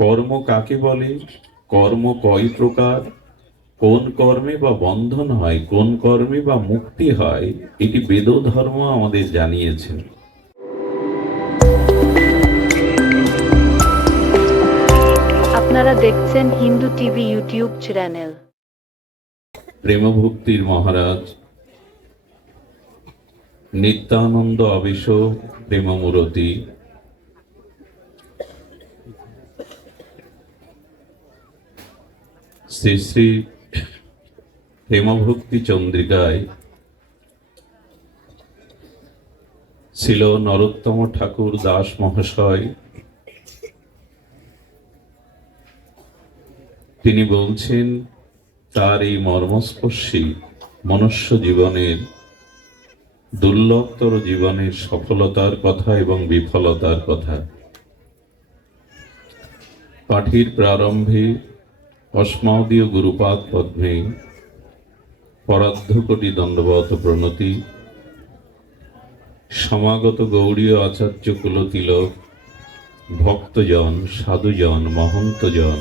কর্ম কাকে বলে, কর্ম কয় প্রকার, কোন কর্মে বা বন্ধন হয়, কোন কর্মে বা মুক্তি হয়, এটি বেদ ধর্ম আমাদের জানিয়েছেন। আপনারা দেখছেন হিন্দু টিভি ইউটিউব চ্যানেল। প্রেমভক্তির মহারাজ নিত্যানন্দ আবেশ প্রেমমূরতি শ্রী শ্রী প্রেমভক্তি চন্দ্রিকায় ছিল নরোত্তম ঠাকুর দাস মহাশয়। তিনি বলছেন তার এই মর্মস্পর্শী মনুষ্য জীবনের দুর্লভতর জীবনের সফলতার কথা এবং বিফলতার কথা। পাঠের প্রারম্ভে অস্মাদীয় গুরুপাদ পদ্মে পরার্ধকোটি দণ্ডবত প্রণতি। সমাগত গৌড়ীয় আচার্য কুলতিলক, ভক্তজন, সাধুজন, মহন্তজন,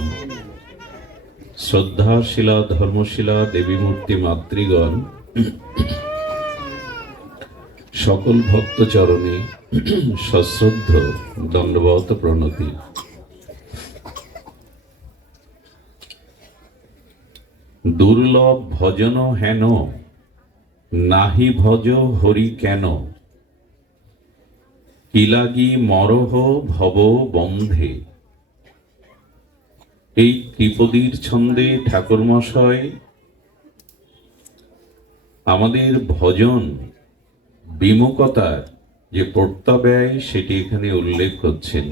শ্রদ্ধাশীলা ধর্মশীলা দেবীমূর্তি মাতৃগণ, সকল ভক্ত চরণে সশ্রদ্ধ দণ্ডবত প্রণতি। দুর্লভ ভজন হেন, নাহি ভজ হরি কেন, কি লাগি মরহ ভব বন্ধে। এই ত্রিপদীর ছন্দে ঠাকুরমশাই আমাদের ভজন বিমুখতার যে প্রত্যাব্যয় সেটি এখানে উল্লেখ করছেন,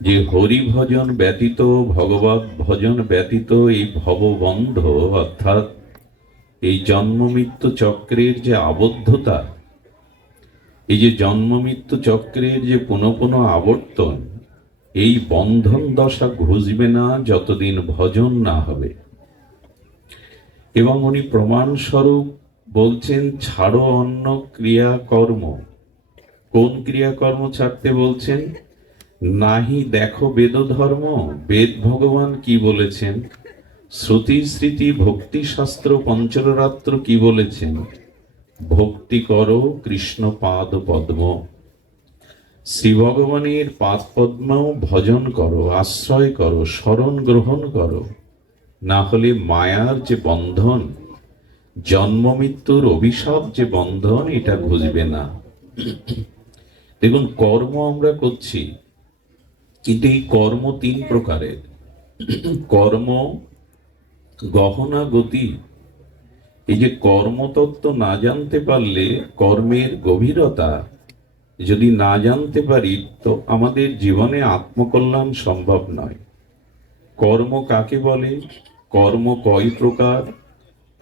যে হরি ভজন ব্যতীত, ভগবত ভজন ব্যতীত এই ভববন্ধ অর্থাৎ এই জন্ম মৃত্যু চক্রের যে আবদ্ধতা, এই যে জন্ম মৃত্যু চক্রের যে পুনঃ পুনঃ আবর্তন, এই বন্ধন দশা ঘুচবে না যতদিন ভজন না হবে। এবং উনি প্রমাণস্বরূপ বলছেন ছাড়ো অন্য ক্রিয়াকর্ম। কোন ক্রিয়াকর্ম ছাড়তে বলছেন? নাহি দেখো বেদ ধর্ম। বেদ ভগবান কি বলেছেন? শ্রুতি স্মৃতি ভক্তি শাস্ত্র পঞ্চরাত্র কি বলেছেন? ভক্তি করো কৃষ্ণ পাদ পদ্ম। শ্রী ভগবানের পাদ পদ্ম ভজন করো, আশ্রয় করো, শরণ গ্রহণ করো, না হলে মায়ার যে বন্ধন, জন্ম মৃত্যুর অভিশাপ যে বন্ধন, এটা বুঝবে না। দেখুন, কর্ম আমরা করছি, কিন্তু এই কর্ম তিন প্রকারের। কর্ম গহনা গতি। এই যে কর্মতত্ত্ব না জানতে পারলে, কর্মের গভীরতা যদি না জানতে পারি, তো আমাদের জীবনে আত্মকল্যাণ সম্ভব নয়। কর্ম কাকে বলে, কর্ম কয় প্রকার,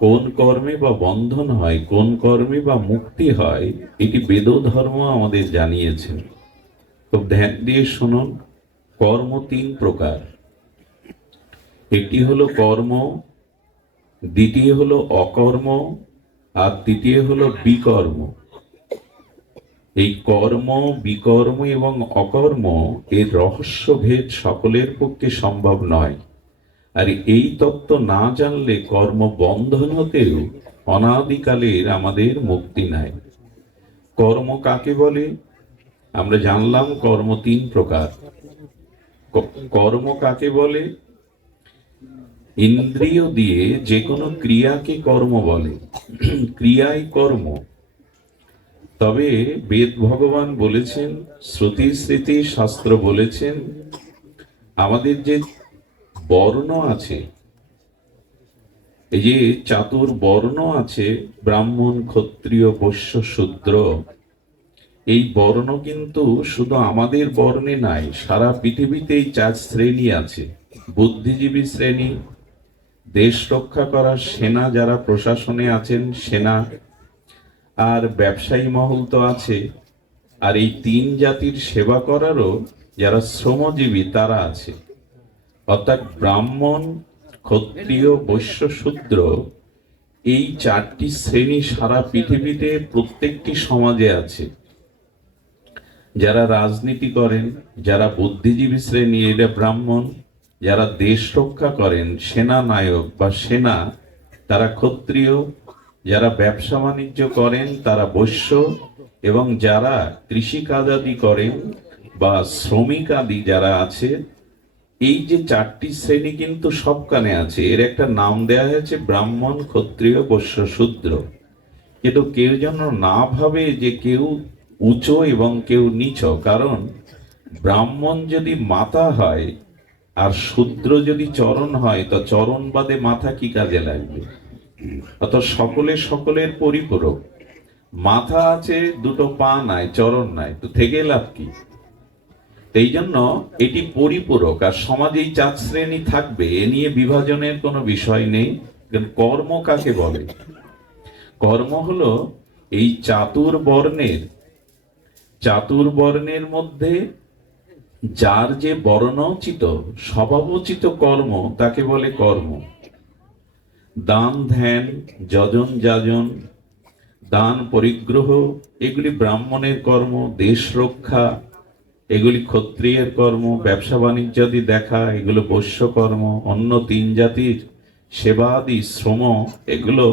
কোন কর্মে বা বন্ধন হয়, কোন কর্মে বা মুক্তি হয়, এটি বেদ ধর্ম আমাদের জানিয়েছেন। তো ধ্যান দিয়ে শুনুন। কর্ম তিন প্রকার। একটি হলো কর্ম, দ্বিতীয় হলো অকর্ম, আর তৃতীয় হলো বিকর্ম। এই কর্ম, বিকর্ম এবং অকর্ম এর রহস্যভেদ সকলের পক্ষে সম্ভব নয়। আর এই তত্ত্ব না জানলে কর্ম বন্ধন হতেও অনাদিকালের আমাদের মুক্তি নাই। কর্ম কাকে বলে? আমরা জানলাম কর্ম তিন প্রকার। কর্ম কাকে বলে? ইন্দ্রিয় দিয়ে যে কোনো ক্রিয়াকে কর্ম বলে। ক্রিয়াই কর্ম। তবে বেদ ভগবান বলেছেন, শ্রুতি স্মৃতি শাস্ত্র বলেছেন, আমাদের যে বর্ণ আছে, এই যে চাতুর বর্ণ আছে, ব্রাহ্মণ, ক্ষত্রিয়, বৈশ্য, শূদ্র, এই বর্ণ কিন্তু শুধু আমাদের বর্ণে নাই, সারা পৃথিবীতেই চার শ্রেণী আছে। বুদ্ধিজীবী শ্রেণী, দেশ রক্ষা করার সেনা, যারা প্রশাসনে আছেন সেনা, আর ব্যবসায়ী মহল তো আছে, আর এই তিন জাতির সেবা করারও যারা শ্রমজীবী তারা আছে। অর্থাৎ ব্রাহ্মণ, ক্ষত্রিয়, বৈশ্য, শূদ্র, এই চারটি শ্রেণী সারা পৃথিবীতে প্রত্যেকটি সমাজে আছে। যারা রাজনীতি করেন, যারা বুদ্ধিজীবী শ্রেণী এরা ব্রাহ্মণ, যারা দেশ রক্ষা করেন সেনা নায়ক বা সেনা তারা ক্ষত্রিয়, যারা ব্যবসা বাণিজ্য করেন তারা বৈশ্য, এবং যারা কৃষিকাজ আদি করেন বা শ্রমিক আদি যারা আছে, এই যে চারটি শ্রেণী কিন্তু সবখানে আছে। এর একটা নাম দেওয়া হয়েছে ব্রাহ্মণ, ক্ষত্রিয়, বৈশ্য, শূদ্র। কিন্তু কেউ যেন না ভাবে যে কেউ উঁচু এবং কেউ নিচ, কারণ ব্রাহ্মণ যদি মাথা হয় আর শূদ্র যদি চরণ হয়, তো চরণ বাদে মাথা কি কাজে লাগবে? অত সকলে সকলের পরিপূরক। মাথা আছে, দুটো পা নাই, চরণ নাই, তো থেকে লাভ কি? এই জন্য এটি পরিপূরক। আর সমাজে এই চার শ্রেণী থাকবে, এ নিয়ে বিভাজনের কোনো বিষয় নেই। কর্ম কাকে বলে? কর্ম হলো এই চাতুর্বর্ণের মধ্যে যার যে বর্ণোচিত স্বভাবোচিত কর্ম তাকে বলে কর্ম। দান, ধ্যান, যজন, যাজন, দান, পরিগ্রহ এগুলি ব্রাহ্মণের কর্ম। দেশ রক্ষা এগুলি ক্ষত্রিয়ের কর্ম। ব্যবসা বাণিজ্যাদি দেখা এগুলো বৈশ্য কর্ম। অন্য তিন জাতির সেবাদি শ্রম এগুলো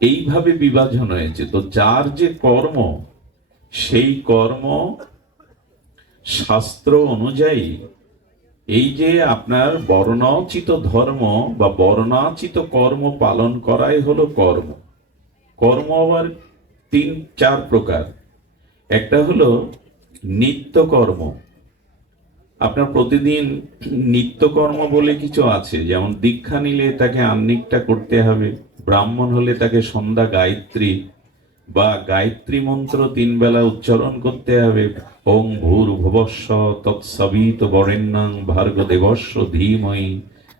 এইভাবে বিভাজন হয়েছে। তো যার যে কর্ম, সেই কর্ম শাস্ত্র অনুযায়ী এই যে আপনার বর্ণোচিত ধর্ম বা বর্ণাচিত কর্ম পালন করাই হলো কর্ম। কর্ম আবার তিন চার প্রকার। একটা হলো নিত্যকর্ম। আপনার প্রতিদিন নিত্যকর্ম বলে কিছু আছে, যেমন দীক্ষা নিলে তাকে আহ্নিকটা করতে হবে, ব্রাহ্মণ হলে তাকে সন্ধ্যা গায়ত্রী বা গায়ত্রী মন্ত্র 3 বেলা উচ্চারণ করতে হবে। ওং ভূর্ভুবস্ব তৎসবিত বরেণ্যং ভার্গো দেবস্য ধীমহি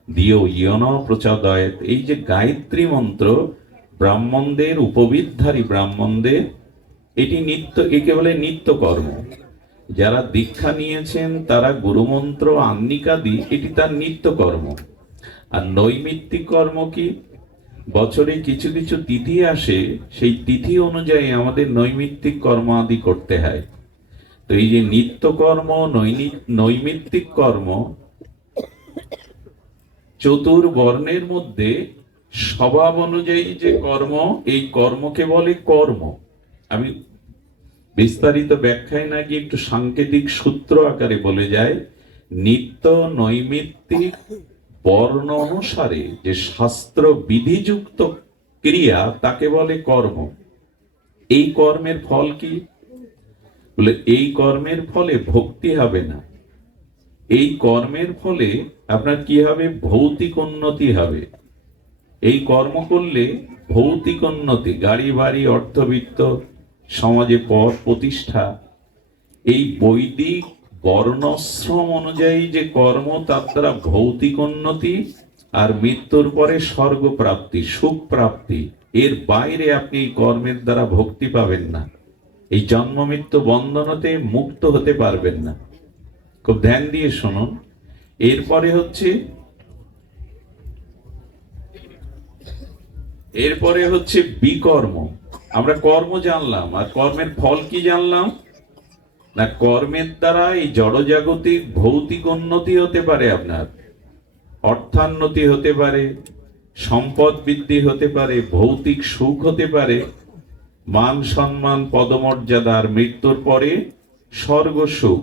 ধিয়ো ইয় ন প্রচোদয়াৎ, এই যে গায়ত্রী মন্ত্র ব্রাহ্মণদের, উপবিদধারী ব্রাহ্মণদের, এটি নিত্য, একে বলে নিত্যকর্ম। যারা দীক্ষা নিয়েছেন তারা গুরুমন্ত্র, আহ্নিকাদি, এটি তার নিত্যকর্ম। আর নৈমিত্তিক কর্ম কি? বছরে কিছু কিছু তিথি আসে, সেই তিথি অনুযায়ী আমাদের নৈমিত্তিক কর্ম আদি করতে হয়। তো এই যে নিত্যকর্ম, নৈমিত্তিক কর্ম, চতুর্বর্ণের মধ্যে স্বভাব অনুযায়ী যে কর্ম, এই কর্মকে বলে কর্ম। আমি বিস্তারিত ব্যাখ্যায় না গিয়ে একটু সাংকেতিক সূত্র আকারে বলে যায়, নিত্য নৈমিত্তিক বর্ণ অনুসারে যে শাস্ত্র বিধিযুক্ত ক্রিয়া তাকে বলে কর্ম। এই কর্মের ফল কি? বলে এই কর্মের ফলে ভক্তি হবে না। এই কর্মের ফলে আপনার কি হবে? ভৌতিক উন্নতি হবে। এই কর্ম করলে ভৌতিক উন্নতি, গাড়ি বাড়ি, অর্থবিত্ত, সমাজে পদ প্রতিষ্ঠা, এই বৈদিক বর্ণাশ্রম অনুযায়ী যে কর্ম, তার দ্বারা ভৌতিক উন্নতি আর মৃত্যুর পরে স্বর্গ প্রাপ্তি, সুখ প্রাপ্তি। এর বাইরে আপনি এই কর্মের দ্বারা ভক্তি পাবেন না, এই জন্ম মৃত্যু বন্ধনতে মুক্ত হতে পারবেন না। খুব ধ্যান দিয়ে শুনুন। এরপরে হচ্ছে বিকর্ম। আমরা কর্ম জানলাম, আর কর্মের ফল কি জানলাম না? কর্মের দ্বারা এই জড়জাগতিক ভৌতিক উন্নতি হতে পারে, আপনার অর্থান্নতি হতে পারে, সম্পদ বৃদ্ধি হতে পারে, ভৌতিক সুখ হতে পারে, মান সম্মান, পদমর্যাদার, মৃত্যুর পরে স্বর্গ সুখ।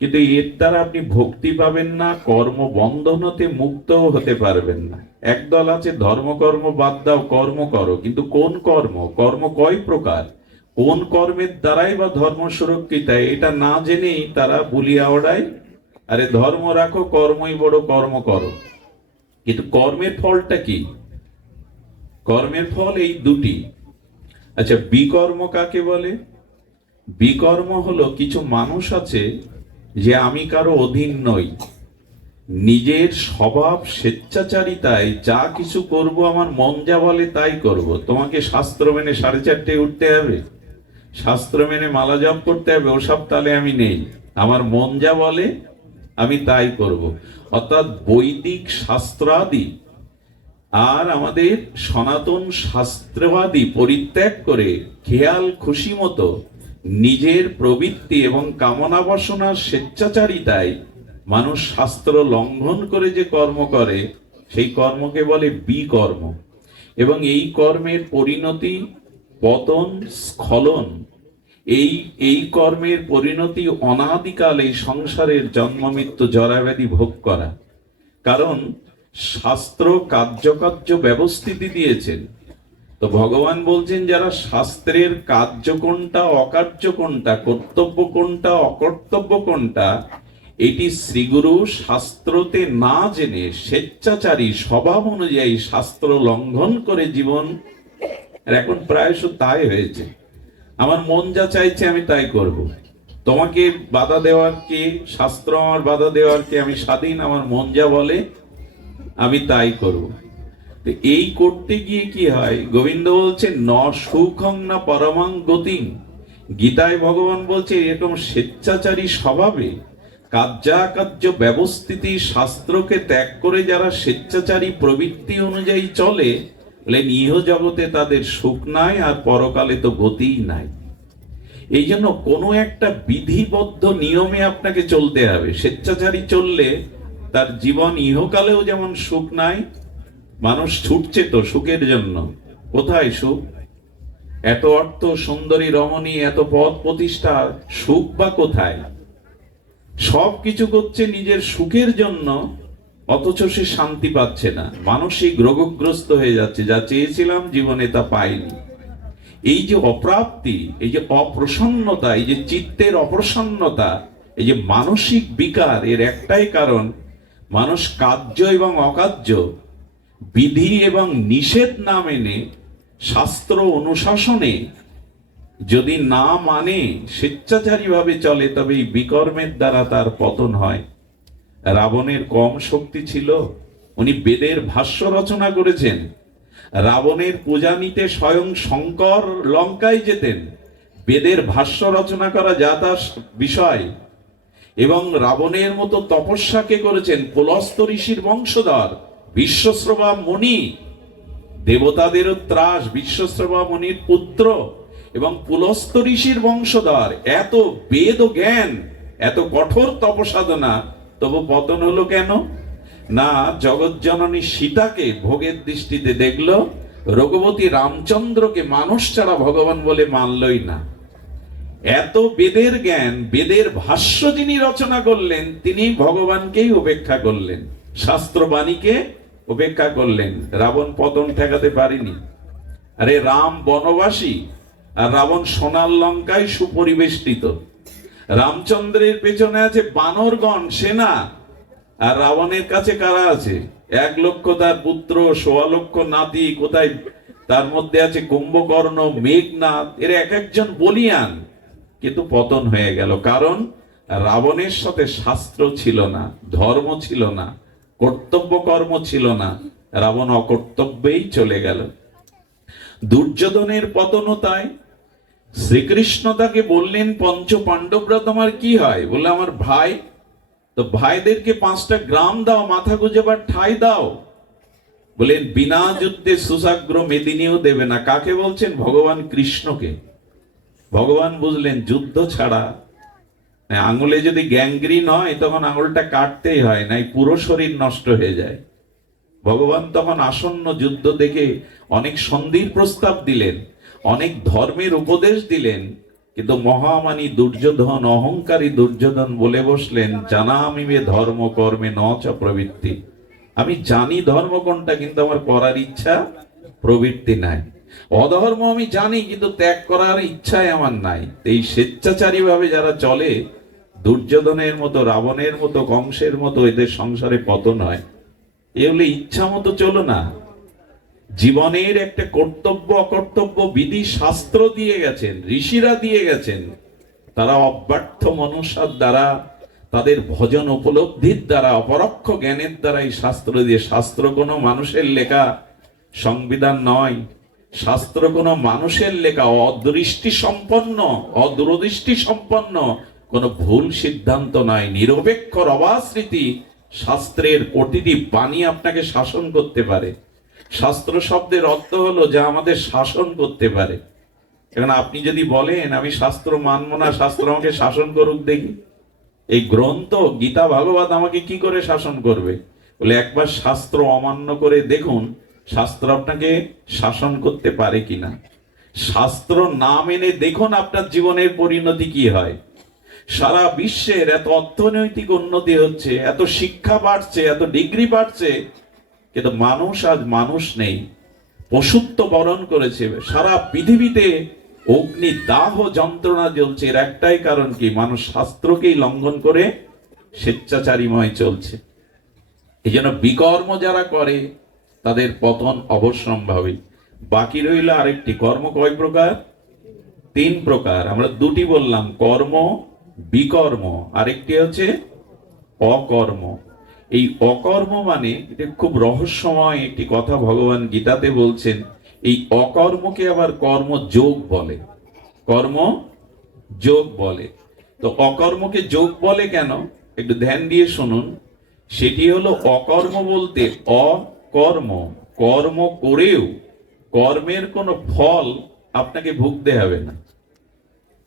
কিন্তু এর দ্বারা আপনি ভক্তি পাবেন না, কর্ম বন্ধন হতে মুক্তও হতে পারবেন না। একদল আছে ধর্মকর্ম বাদ দাও, কর্ম করো, কিন্তু কোন কর্ম? কর্ম কয় প্রকার, কোন কর্মের দ্বারাই বা ধর্ম সুরক্ষিত, এটা না জেনেই তারা বলিয়া ওড়ায়, আরে ধর্ম রাখো, কর্মই বড়, কর্ম করো। কিন্তু কর্মের ফলটা কি? কর্মের ফল এই দুটি। আচ্ছা, বিকর্ম কাকে বলে? বিকর্ম হলো কিছু মানুষ আছে যে আমি কারো অধীন নই, নিজের স্বভাব স্বেচ্ছাচারিতায় যা কিছু করব, আমার মন যা বলে তাই করব। তোমাকে শাস্ত্র মেনে 4:30 উঠতে হবে, শাস্ত্র মেনে মালা জপ করতে হবে, ওসব তাহলে আমি নেই। আমার মন যা বলে আমি তাই করব। অর্থাৎ বৈদিক শাস্ত্রাদি আর আমাদের সনাতন শাস্ত্রবাদী পরিত্যাগ করে খেয়াল খুশি মতো নিজের প্রবৃত্তি এবং কামনা বাসনার স্বেচ্ছাচারিতায় মানুষ শাস্ত্র লঙ্ঘন করে যে কর্ম করে সেই কর্মকে বলে বিকর্ম। এবং এই কর্মের পরিণতি পতন, স্খলন। এই কর্মের পরিণতি অনাদিকাল এই সংসারের জন্ম মৃত্যু জরাব্যাধি ভোগ করা। কারণ শাস্ত্র কার্যকার্য ব্যবস্থিতি দিয়েছেন। তো ভগবান বলছেন যারা শাস্ত্রের কার্য কোনটা, অকার্য কোনটা, কর্তব্য কোনটা, অকর্তব্য কোনটা, এটি শ্রীগুরু শাস্ত্রতে না জেনে স্বেচ্ছাচারী স্বভাব অনুযায়ী শাস্ত্র লঙ্ঘন করে জীবন, এখন প্রায়শ তাই হয়েছে। আমার মন যা চাইছে আমি তাই করব। তোমাকে বাধা দেওয়ার কে? শাস্ত্র আমার বাধা দেওয়ার কে? আমি স্বাধীন, আমার মন যা বলে আমি তাই করব। তো এই করতে গিয়ে কি হয়? গোবিন্দ বলছে ন সুখং না পরমাং গতিং। গীতায় ভগবান বলছে এরকম স্বেচ্ছাচারী স্বভাবে কার্যাকার্য ব্যবস্থিতি শাস্ত্রকে ত্যাগ করে যারা স্বেচ্ছাচারী প্রবৃত্তি অনুযায়ী চলে, ইহ জগতে তাদের সুখ নাই, আর পরকালে তো গতিই নাই। এই জন্য কোনো একটা বিধিবদ্ধ নিয়মে আপনাকে চলতে হবে। স্বেচ্ছাচারী চললে তার জীবন ইহকালেও যেমন সুখ নাই। মানুষ ছুটছে তো সুখের জন্য, কোথায় সুখ? এত অর্থ, সুন্দরী রমণী, এত পদ প্রতিষ্ঠা, সুখ বা কোথায়? সব কিছু করছে নিজের সুখের জন্য, অথচ সে শান্তি পাচ্ছে না, মানসিক রোগগ্রস্ত হয়ে যাচ্ছে। যা চেয়েছিলাম জীবনে তা পাইনি। এই যে অপ্রাপ্তি, এই যে অপ্রসন্নতা, এই যে চিত্তের অপ্রসন্নতা, এই যে মানসিক বিকার, এর একটাই কারণ মানুষ কার্য এবং অকার্য, বিধি এবং নিষেধ না মেনে, শাস্ত্র অনুশাসনে যদি না মানে, স্বেচ্ছাচারী ভাবে চলে, তবে এই বিকর্মের দ্বারা তার পতন হয়। রাবণের কম শক্তি ছিল? উনি বেদের ভাষ্য রচনা করেছেন। রাবণের পূজা নিতে স্বয়ং শঙ্কর লঙ্কায় যেতেন। বেদের ভাষ্য রচনা করা যা তার বিষয়। এবং রাবণের মতো তপস্যাকে করেছেন পুলস্ত ঋষির বংশধর বিশ্বশ্রবা মুনি, দেবতাদেরও ত্রাস, বিশ্বশ্রবা মুনির পুত্র এবং পুলস্ত ঋষির বংশধর। এত বেদ ও জ্ঞান, এত কঠোর তপসাধনা, তবু পতন হলো কেন? না জগৎ জননী সীতাকে ভোগের দৃষ্টিতে দেখলো, রঘুপতি রামচন্দ্রকে মানুষ ছাড়া ভগবান বলে মানলই না। এত বেদের জ্ঞান, বেদের ভাষ্য যিনি রচনা করলেন, তিনি ভগবানকেই উপেক্ষা করলেন, শাস্ত্রবাণীকে উপেক্ষা করলেন। রাবণ পতন ঠেকাতে পারেনি। আরে রাম বনবাসী, আর রাবণ সোনার লঙ্কায় সুপরিবেষ্টিত। রামচন্দ্রের পেছনে আছে বানরগণ, সেনা। আর রাবণের কাছে কারা আছে? 1 লক্ষ তার পুত্র, 1.25 লক্ষ নাতি। কোথায়? তার মধ্যে আছে কুম্ভকর্ণ, মেঘনাদ, এর এক একজন বলিয়ান। কিন্তু পতন হয়ে গেল, কারণ রাবণের সাথে শাস্ত্র ছিল না, ধর্ম ছিল না, কর্তব্য কর্ম ছিল না। রাবণ অকর্তব্যেই চলে গেল। দুর্যোধনের পতনও তাই। শ্রীকৃষ্ণ তাকে বললেন, পঞ্চ পাণ্ডবরা তোমার কি হয়? বললে আমার ভাই। তো ভাইদেরকে 5টা গ্রাম দাও, মাথা গুঁজেবার ঠাঁই দাও। বলেন বিনা যুদ্ধে সুসাগ্র মেদিনীও দেবে না। কাকে বলছেন? ভগবান কৃষ্ণকে। ভগবান বুঝলেন যুদ্ধ ছাড়া, আঙুলে যদি গ্যাংগ্রিন হয় তখন আঙুলটা কাটতেই হয়, নাই পুরো শরীর নষ্ট হয়ে যায়। ভগবান তখন আসন্ন যুদ্ধ দেখে অনেক সন্ধির প্রস্তাব দিলেন, অনেক ধর্মের উপদেশ দিলেন। কিন্তু মহামানী দুর্যোধন, অহংকারী দুর্যোধন বলে বসলেন, জানামি মে ধর্ম কর্মে ন চ প্রবৃত্তি। আমি জানি ধর্ম কোনটা, কিন্তু আমার করার ইচ্ছা প্রবৃত্তি নাই। অধর্ম আমি জানি, কিন্তু ত্যাগ করার ইচ্ছাই আমার নাই। এই স্বেচ্ছাচারী ভাবে যারা চলে, দুর্যোধনের মতো, রাবণের মতো, কংসের মতো, এদের সংসারে পতন হয়। এগুলো ইচ্ছা মতো চলো না। জীবনের একটা কর্তব্য অকর্তব্য বিধি শাস্ত্র দিয়ে গেছেন, ঋষিরা দিয়ে গেছেন। তারা অব্যর্থ মনুষ্যার দ্বারা, তাদের ভজন উপলব্ধির দ্বারা, অপরোক্ষ জ্ঞানের দ্বারা এই শাস্ত্র দিয়ে। শাস্ত্র কোনো মানুষের লেখা সংবিধান নয়। শাস্ত্র কোনো মানুষের লেখা অদৃষ্টি সম্পন্ন, অদূরদৃষ্টি সম্পন্ন কোনো ভুল সিদ্ধান্ত নয়। নিরপেক্ষ রবাস্মৃতি শাস্ত্রের প্রতিটি বাণী আপনাকে শাসন করতে পারে। শাস্ত্র শব্দের অর্থ হলো যা আমাদের শাসন করতে পারে। এখন আপনি যদি বলেন আমি শাস্ত্র মানবো না, শাস্ত্র আমাকে শাসন করুক দেখি, এই গ্রন্থ গীতা ভাগবত আমাকে কি করে শাসন করবে? বলে একবার শাস্ত্র অমান্য করে দেখুন শাস্ত্র আপনাকে শাসন করতে পারে কিনা। শাস্ত্র না মেনে দেখুন আপনার জীবনের পরিণতি কি হয়। সারা বিশ্বের এত অর্থনৈতিক উন্নতি হচ্ছে, এত শিক্ষা বাড়ছে, এত ডিগ্রি বাড়ছে, কিন্তু মানুষ আজ মানুষ নেই, পশুত্ব বরণ করেছে। সারা পৃথিবীতে অগ্নি দাহ যন্ত্রণা জ্বলছে। এর একটাই কারণ কি? মানুষ শাস্ত্রকেই লঙ্ঘন করে স্বেচ্ছাচারীময় চলছে। এই জন্য বিকর্ম যারা করে তাদের পতন অবশ্যম্ভাবী। বাকি রইল আরেকটি, কর্ম কয় প্রকার? 3 প্রকার। আমরা দুটি বললাম, কর্ম, বিকর্ম, আরেকটি হচ্ছে অকর্ম। এই অকর্ম মানে এটা খুব রহস্যময় একটি কথা ভগবান গীতাতে বলছেন। এই অকর্মকে আবার কর্মযোগ বলে, কর্ম যোগ বলে। তো অকর্মকে যোগ বলে কেন, একটু ধ্যান দিয়ে শুনুন। সেটি হলো অকর্ম বলতে অকর্ম, কর্ম করেও কর্মের কোনো ফল আপনাকে ভুগতে হবে না।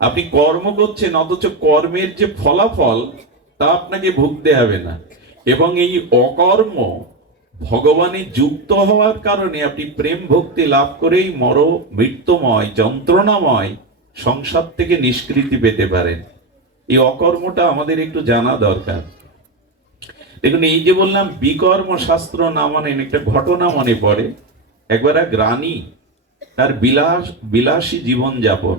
আপনি কর্ম করছেন অথচ কর্মের যে ফলাফল তা আপনাকে ভুগতে হবে না। এবং এই অকর্ম ভগবানে যুক্ত হওয়ার কারণে আপনি প্রেম ভক্তি লাভ করেই মৃত্যুময় যন্ত্রণাময় সংসার থেকে নিষ্কৃতি পেতে পারেন। এই অকর্মটা আমাদের একটু জানা দরকার। দেখুন, এই যে বললাম বিকর্ম শাস্ত্র না মানে, একটা ঘটনা মনে পড়ে। একবার এক রানী, তার বিলাসী জীবন যাপন,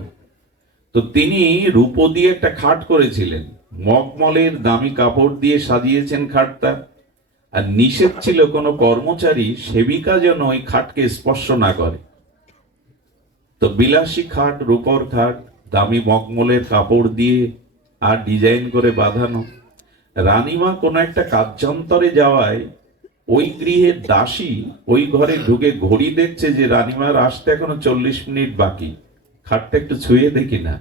তো তিনি রূপো দিয়ে একটা খাট করেছিলেন, মখমলের দামি কাপড় দিয়ে সাজিয়েছেন খাটটা। আর নিষেধ ছিল কোনো কর্মচারী সেবিকা যেন ওই খাটকে স্পর্শ না করে। তো বিলাসী খাট, রূপর খাট, দামি মখমলের কাপড় দিয়ে আর ডিজাইন করে বাঁধানো। রানীমা কোনো একটা কার্যান্তরে যাওয়ায় ওই গৃহের দাসী ওই ঘরে ঢুকে ঘড়ি দেখছে যে রানীমার আসতে এখনো 40 মিনিট বাকি। খাটটা একটু ছুঁয়ে দেখি না।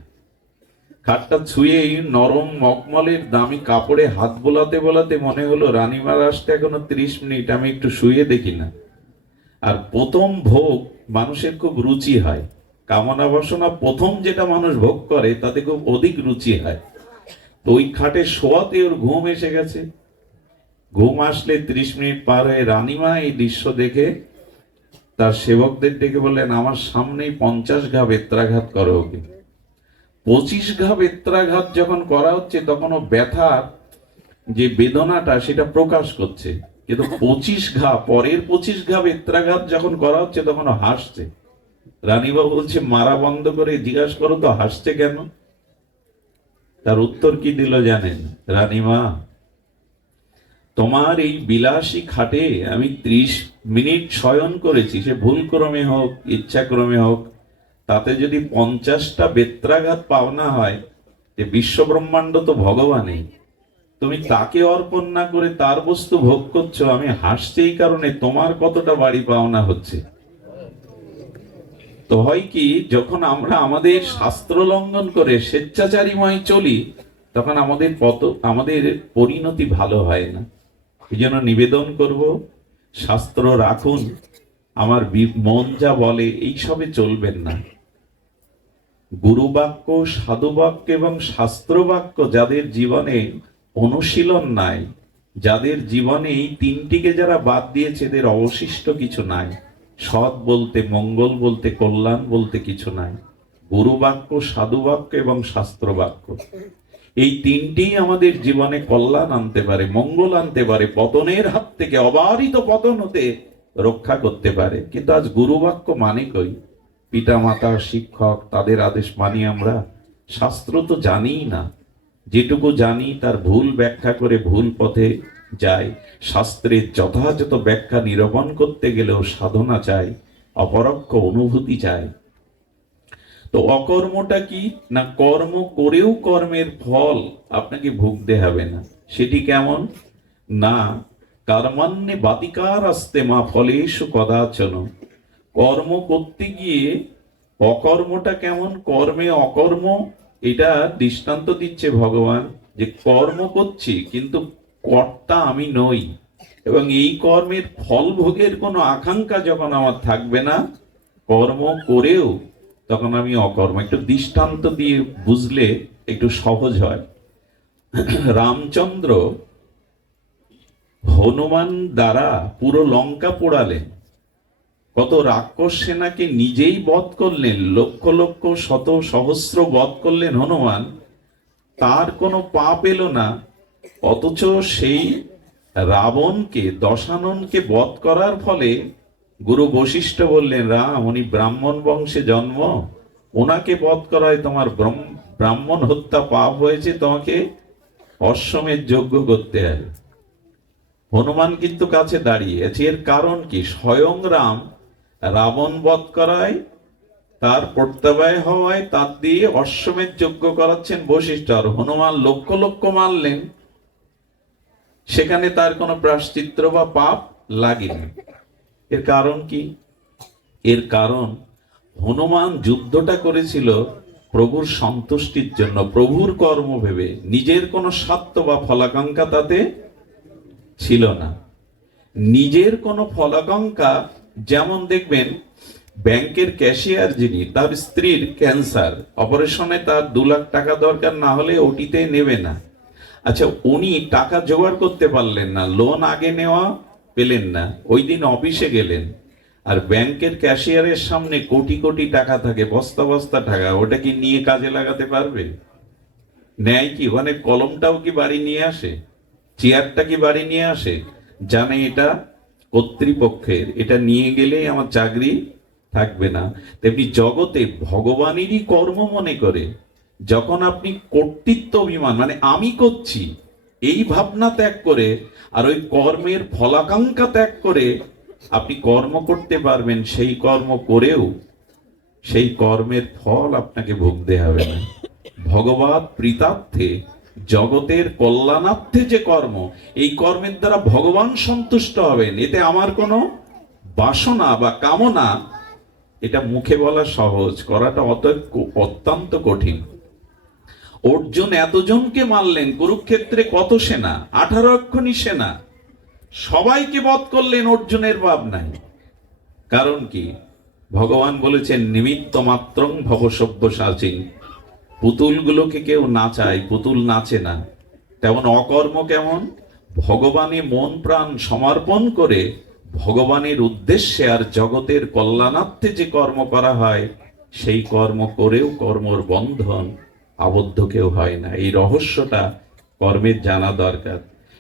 খাটটা ছুঁয়েই নরম মখমলের দামি কাপড়ে হাত বোলাতে বোলাতে মনে হলো রানীমার আসতে এখনো 30 মিনিট, আমি একটু শুয়ে দেখি না। আর প্রথম ভোগ মানুষের খুব রুচি হয়, কামনা বাসনা প্রথম যেটা মানুষ ভোগ করে তাতে খুব অধিক রুচি হয়। তো ওই খাটে শোয়াতে ওর ঘুম এসে গেছে। ঘুম আসলে 30 মিনিট পার হয়ে রানীমা এই দৃশ্য দেখে তার সেবকদের ডেকে বললেন, আমার সামনেই 50 ঘা বেত্রাঘাত করো ওকে। 25 ঘা বেত্রাঘাত যখন করা হচ্ছে তখন ও ব্যথার যে বেদনাটা সেটা প্রকাশ করছে, কিন্তু 25 ঘা পরের 25 ঘা বেত্রাঘাত যখন করা হচ্ছে তখন ও হাসছে। রানীবা বলছে, মারা বন্ধ করে জিজ্ঞাসা করো তো হাসছে কেন? তার উত্তর কি দিল জানেন? রানীমা, তোমার এই বিলাসী খাটে আমি 30 মিনিট শয়ন করেছি, সে ভুলক্রমে হোক ইচ্ছাক্রমে হোক, তাতে যদি 50টা বেত্রাঘাত পাওনা হয়, যে বিশ্ব ব্রহ্মাণ্ড তো ভগবানই, তুমি তাকে অর্পণ না করে তার বস্তু ভোগ করছো। আমি হাসছি এই কারণে তোমার কতটা বাড়ি পাওনা হচ্ছে। তো হয় কি, যখন আমরা আমাদের শাস্ত্র লঙ্ঘন করে স্বেচ্ছাচারীময় চলি তখন আমাদের পরিণতি ভালো হয় না। এই জন্য নিবেদন করব, শাস্ত্র রাখুন, আমার মন যা বলে এইসবে চলবেন না। গুরু বাক্য, সাধু বাক্য এবং শাস্ত্র বাক্য যাদের জীবনে অনুশীলন নাই, যাদের জীবনে এই তিনটিকে যারা বাদ দিয়েছে, এদের অবশিষ্ট কিছু নাই। সৎ বলতে, মঙ্গল বলতে, কল্যাণ বলতে কিছু নাই। গুরু বাক্য, সাধু বাক্য এবং শাস্ত্র বাক্য, এই তিনটি আমাদের জীবনে কল্যাণ আনতে পারে, মঙ্গল আনতে পারে, পতনের হাত থেকে অবারিত পতন হতে রক্ষা করতে পারে। কিন্তু আজ গুরু বাক্য মানে কই? পিতা মাতা, শিক্ষক, তাদের আদেশ মানি আমরা? শাস্ত্র তো জানিই না, যেটুকু জানি তার ভুল ব্যাখ্যা করে ভুল পথে যায়। শাস্ত্রের যথাযথ ব্যাখ্যা নিরূপণ করতে গেলেও সাধনা চাই, অপরোক্ষ অনুভূতি চাই। তো অকর্মটা কি না, কর্ম করেও কর্মের ফল আপনাকে ভুগতে হবে না। সেটি কেমন না, কর্মান্নে বাতিকার আসতে মা ফলেষু কদাচন। কর্ম করতে গিয়ে অকর্মটা কেমন, কর্মে অকর্ম, এটা দৃষ্টান্ত দিচ্ছে ভগবান, যে কর্ম করছি কিন্তু কর্তা আমি নই, এবং এই কর্মের ফল ভোগের কোনো আকাঙ্ক্ষা যখন আমার থাকবে না, কর্ম করেও তখন আমি অকর্ম। একটু দৃষ্টান্ত দিয়ে বুঝলে একটু সহজ হয়। রামচন্দ্র হনুমান দ্বারা পুরো লঙ্কা পোড়ালেন, কত রাক্ষস সেনাকে নিজেই বধ করলেন, লক্ষ লক্ষ শত সহস্র বধ করলেন হনুমান, তার কোনো পাপ এলো না। অথচ সেই রাবণকে, দশাননকে বধ করার ফলে গুরু বশিষ্ঠ বললেন, রাম উনি ব্রাহ্মণ বংশে জন্ম, ওনাকে বধ করায় তোমার ব্রাহ্মণ হত্যা পাপ হয়েছে, তোমাকে অশ্বমেধ যজ্ঞ করতে হবে। হনুমান কিন্তু কাছে দাঁড়িয়ে আছে। এর কারণ কি? স্বয়ং রাম রাবণ বধ করায়, তার কর্তব্য হওয়ায় তার দিয়ে অশ্বমেধ যজ্ঞ করাচ্ছেন বশিষ্ঠ, আর হনুমান লক্ষ লক্ষ মারলেন, সেখানে তার কোনো প্রায়শ্চিত্ত বা পাপ লাগেনি। এর কারণ কি? এর কারণ হনুমান যুদ্ধটা করেছিল প্রভুর সন্তুষ্টির জন্য, প্রভুর কর্ম ভেবে, নিজের কোনো স্বার্থ বা ফলাকাঙ্ক্ষা তাতে ছিল না। নিজের কোনো ফলাকাঙ্ক্ষা, যেমন দেখবেন ব্যাংকের ক্যাশিয়ার যিনি, তার স্ত্রীর ক্যান্সার, অপারেশনে তার 2 লাখ টাকা দরকার, না হলে ওটিতে নেবে না। আচ্ছা, উনি টাকা জোগাড় করতে পারলেন না, লোন আগে নেওয়া পেলেন না, ওই দিন অফিসে গেলেন, আর ব্যাংকের ক্যাশিয়ারের সামনে কোটি কোটি টাকা থাকে, বস্তা বস্তা টাকা, ওটা কি নিয়ে কাজে লাগাতে পারবে? নেয় কি? ওখানে কলমটাও কি বাড়ি নিয়ে আসে? চেয়ারটা কি বাড়ি নিয়ে আসে? জানে এটা কর্তৃপক্ষের, এটা নিয়ে গেলেই আমার চাকরি থাকবে না। তেমনি জগতে ভগবানেরই কর্ম মনে করে যখন আপনি কর্তৃত্ব অভিমান, মানে আমি করছি, এই ভাবনা ত্যাগ করে আর ওই কর্মের ফলাকাঙ্ক্ষা ত্যাগ করে আপনি কর্ম করতে পারবেন, সেই কর্ম করেও সেই কর্মের ফল আপনাকে ভুগতে হবে না। ভগবত প্রীতার্থে, জগতের কল্যাণার্থে যে কর্ম, এই কর্মের দ্বারা ভগবান সন্তুষ্ট হবেন, এতে আমার কোনো বাসনা বা কামনা, এটা মুখে বলা সহজ, করাটা অত্যন্ত কঠিন। অর্জুন এতজনকে মারলেন, কুরুক্ষেত্রে কত সেনা, 18 অক্ষণী সেনা, সবাইকে বধ করলেন, অর্জুনের ভাব নাই। কারণ কি? ভগবান বলেছেন নিমিত্ত মাত্রং ভব সব্যসাচিন। পুতুলগুলোকে কেউ নাচায়, পুতুল নাচে না। তেমন অকর্ম কেমন? ভগবানে মন প্রাণ সমর্পণ করে ভগবানের উদ্দেশ্যে আর জগতের কল্যাণার্থে যে কর্ম করা হয়, সেই কর্ম করেও কর্মর বন্ধন আবদ্ধ কেউ হয় না। এই রহস্যটা কর্মের জানা দরকার।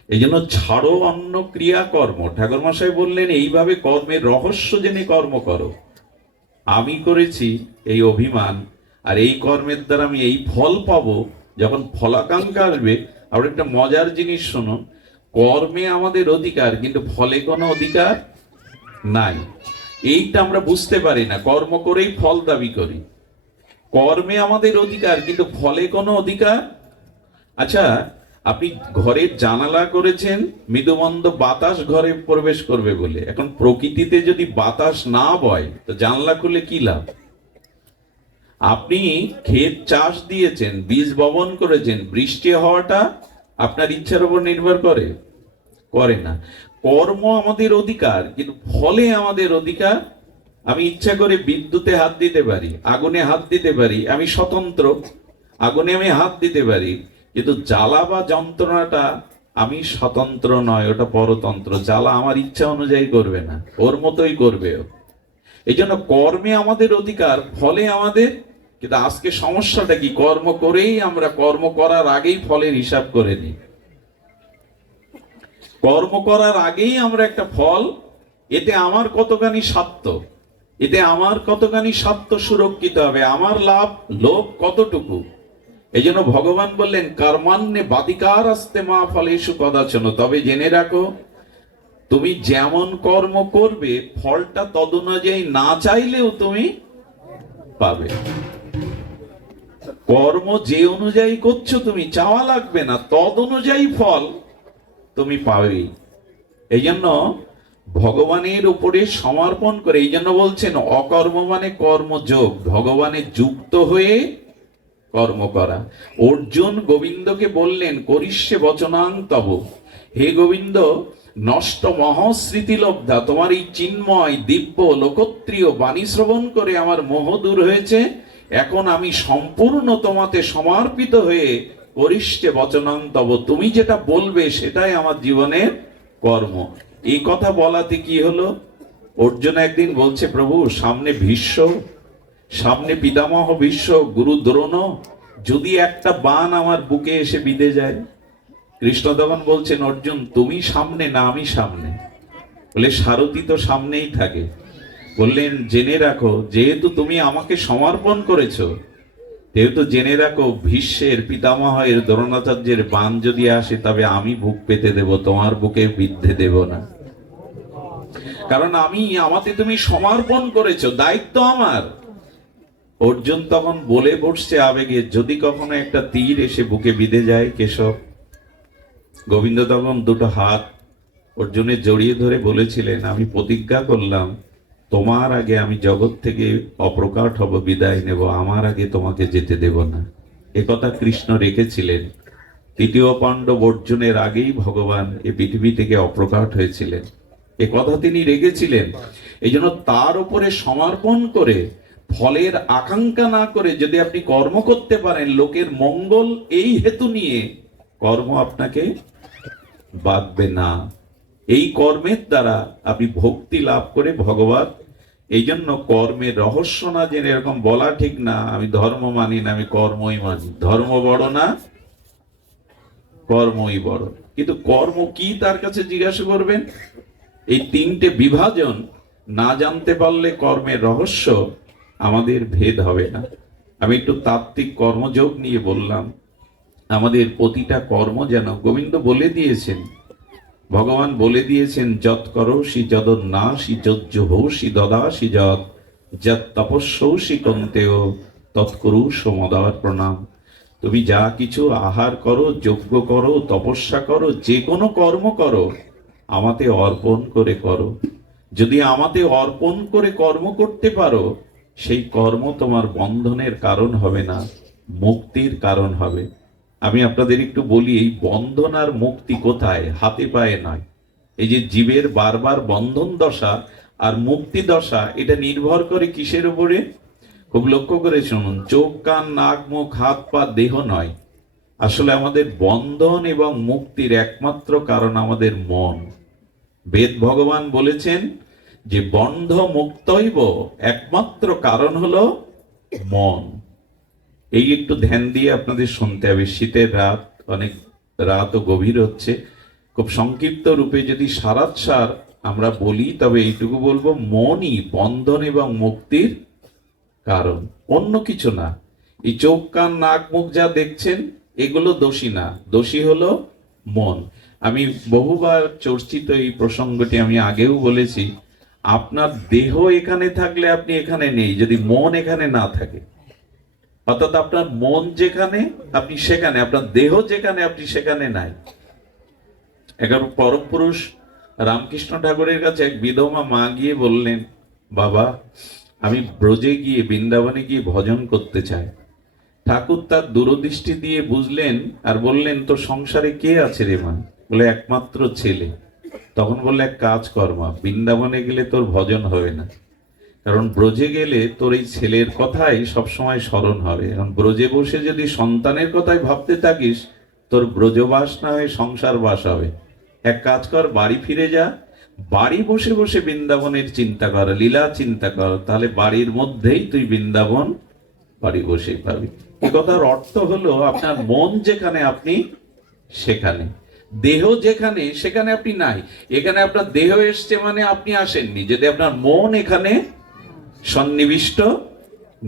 এই জন্য ছাড়ো অন্য ক্রিয়াকর্ম। ঠাকুর মশাই বললেন এইভাবে কর্মের রহস্য জেনে কর্ম করো। আমি করেছি এই অভিমান, আর এই কর্মের দ্বারা আমি এই ফল পাবো, যখন ফলাকাঙ্ক্ষা আসবে। আর একটা মজার জিনিস শোনো, কর্মে আমাদের অধিকার, কিন্তু ফলে কোনো অধিকার নাই। এইটা আমরা বুঝতে পারি না, কর্ম করেই ফল দাবি করি। কর্মে আমাদের অধিকার, কিন্তু ফলে কোনো অধিকার। আচ্ছা, আপনি ঘরের জানালা করেছেন মৃদুমন্দ বাতাস ঘরে প্রবেশ করবে বলে, এখন প্রকৃতিতে যদি বাতাস না বয় তো জানলা খুলে কি লাভ? আপনি ক্ষেত চাষ দিয়েছেন, বীজ বপন করেছেন, বৃষ্টি হওয়াটা আপনার ইচ্ছার উপর নির্ভর করে? করে না। কর্ম আমাদের অধিকার, কিন্তু ফলে আমাদের অধিকার। আমি ইচ্ছা করে বিদ্যুতে হাত দিতে পারি, আগুনে হাত দিতে পারি, আমি স্বতন্ত্র, আগুনে আমি হাত দিতে পারি, কিন্তু জ্বালা বা যন্ত্রণাটা আমি স্বতন্ত্র নয়, ওটা পরতন্ত্র। জ্বালা আমার ইচ্ছা অনুযায়ী করবে না, ওর মতোই করবে ও। এই জন্য কর্মে আমাদের অধিকার, ফলে আমাদের। কিন্তু আজকে সমস্যাটা কি? কর্ম করেই আমরা, কর্ম করার আগেই ফলের হিসাব করে নিই। কর্ম করার আগেই আমরা একটা ফল, এতে আমার কতখানি স্বার্থ, এতে আমার কতখানি স্বার্থ সুরক্ষিত হবে, আমার লাভ লোভ কতটুকু। এই জন্য ভগবান বললেন কর্মান্নে বাধিকার আসতে মা ফলেষু কদাচন। তবে জেনে রাখো, তুমি যেমন কর্ম করবে ফলটা তদনুযায়ী না চাইলেও তুমি পাবে। কর্ম যে অনুযায়ী করছো তুমি, চাওয়া লাগবে না, তদ অনুযায়ী ফল তুমি পাবেই। এই জন্য ভগবানের উপরে সমর্পণ করে, এই জন্য বলছেন অকর্ম মানে কর্মযোগ, ভগবানে যুক্ত হয়ে কর্ম করা। অর্জুন গোবিন্দকে বললেন করিষ্যে বচনাং তব, হে গোবিন্দ নষ্ট মহস্মৃতিলব্ধা, তোমার এই চিন্ময় দিব্য লোকত্রিয় বাণী শ্রবণ করে আমার মোহ দূর হয়েছে। এখন আমি সম্পূর্ণ তোমাতে সমর্পিত হয়ে করিষ্ঠে বচনং তব, তুমি যেটা বলবে সেটাই আমার জীবনের কর্ম। এই কথা বলাতে কি হলো, অর্জুন একদিন বলছে, প্রভু সামনে ভীষ্ম, সামনে পিতামহ ভীষ্ম, গুরু দ্রোণ, যদি একটা বাণ আমার বুকে এসে বিঁধে যায়। কৃষ্ণ তখন বলছেন, অর্জুন তুমি সামনে না আমি সামনে? বলে সারথি তো সামনেই থাকে। বললেন জেনে রাখো, যেহেতু তুমি আমাকে সমর্পণ করেছো, যেহেতু জেনে রাখো ভীষ্মের পিতামহের দ্রোণাচার্যের বাণ যদি আসে তবে আমি বুক পেতে দেব, তোমার বুকে বিদ্ধে দেব না। কারণ আমাকে তুমি সমর্পণ করেছো, দায়িত্ব আমার। অর্জুন তখন বলে বসছে আবেগে, যদি কখনো একটা তীর এসে বুকে বিঁধে যায় কেশব। গোবিন্দ তখন দুটো হাত অর্জুনের জড়িয়ে ধরে বলেছিলেন, আমি প্রতিজ্ঞা করলাম তোমার আগে আমি জগৎ থেকে অপ্রকাট হব, বিদায় নেব, আমার আগে তোমাকে যেতে দেব না। একথা কৃষ্ণ রেখেছিলেন। তৃতীয় পাণ্ডব অর্জুনের আগেই ভগবান এই পৃথিবী থেকে অপ্রকাট হয়েছিলেন, এ কথা তিনি রেখেছিলেন। এই জন্য তার উপরে সমর্পণ করে ফলের আকাঙ্ক্ষা না করে যদি আপনি কর্ম করতে পারেন লোকের মঙ্গল এই হেতু নিয়ে, কর্ম আপনাকে বাঁধবে না। এই কর্মের দ্বারা আপনি ভক্তি লাভ করে ভগবান। এই জন্য কর্মের রহস্য না জেনে এরকম বলা ঠিক না, আমি ধর্ম মানি না, আমি কর্মই মানি। ধর্ম বড় না, কর্মই বড়। কিন্তু কর্ম কি তার কাছে জিজ্ঞাসা করবেন। এই তিনটে বিভাজন না জানতে পারলে কর্মের রহস্য আমাদের ভেদ হবে না। আমি একটু তাত্ত্বিক কর্মযোগ নিয়ে বললাম। আমাদের প্রতিটা কর্ম যেন গোবিন্দ বলে দিয়েছেন, ভগবান বলে দিয়েছেন, যৎ করোষি যদন্নাসি যজ্জুহোষি দদাসি যৎ যৎ তপস্যৌষি কন্তেয় তৎকুরুষ মদার প্রণাম। তুমি যা কিছু আহার করো, যজ্ঞ করো, তপস্যা করো, যে কোনো কর্ম করো, আমাতে অর্পণ করে করো। যদি আমাতে অর্পণ করে কর্ম করতে পারো, সেই কর্ম তোমার বন্ধনের কারণ হবে না, মুক্তির কারণ হবে। আমি আপনাদের একটু বলি, এই বন্ধন আর মুক্তি কোথায়? হাতে পায়ে নয়। এই যে জীবের বারবার বন্ধন দশা আর মুক্তি দশা, এটা নির্ভর করে কিসের উপরে? খুব লক্ষ্য করে শুনুন, চোখ কান নাক মুখ হাত পা দেহ নয়। আসলে আমাদের বন্ধন এবং মুক্তির একমাত্র কারণ আমাদের মন। বেদ ভগবান বলেছেন যে বন্ধ মুক্তইব, একমাত্র কারণ হলো মন। এই একটু ধ্যান দিয়ে আপনাদের শুনতে হবে। শীতের রাত, অনেক রাত ও গভীর হচ্ছে। খুব সংক্ষিপ্ত রূপে যদি সারাৎসার আমরা বলি, তবে এইটুকু বলবো, মনই বন্ধন এবং মুক্তির কারণ, অন্য কিছু না। এই চোখ কান নাক মুখ যা দেখছেন এগুলো দোষী না, দোষী হলো মন। আমি বহুবার চর্চিত এই প্রসঙ্গটি আমি আগেও বলেছি, আপনার দেহ এখানে থাকলে আপনি এখানে নেই, যদি মন এখানে না থাকে। অর্থাৎ আপনার মন যেখানে আপনি সেখানে, আপনার দেহ যেখানে আপনি সেখানে নাই। একবার পরম পুরুষ রামকৃষ্ণ ঠাকুরের কাছে এক বিধবা মা গিয়ে বললেন, বাবা আমি ব্রজে গিয়ে বৃন্দাবনে গিয়ে ভজন করতে চাই। ঠাকুর তার দূরদৃষ্টি দিয়ে বুঝলেন আর বললেন, তোর সংসারে কে আছে রে মা? বলে একমাত্র ছেলে। তখন বললে, এক কাজ কর মা, বৃন্দাবনে গেলে তোর ভজন হবে না, কারণ ব্রজে গেলে তোর এই ছেলের কথাই সবসময় স্মরণ হবে। এখন ব্রজে বসে যদি সন্তানের কথাই ভাবতে থাকিস, তোর ব্রজবাস না হয়ে সংসার বাস হবে। এক কাজ কর, বাড়ি ফিরে যা, বাড়ি বসে বসে বৃন্দাবনের চিন্তা কর, লীলা চিন্তা কর, তাহলে বাড়ির মধ্যেই তুই বৃন্দাবন বাড়ি বসেই পাবি। এই কথার অর্থ হলো, আপনার মন যেখানে আপনি সেখানে, দেহ যেখানে সেখানে আপনি নাই। এখানে আপনার দেহ এসছে মানে আপনি আসেননি, যদি আপনার মন এখানে সন্নিবিষ্ট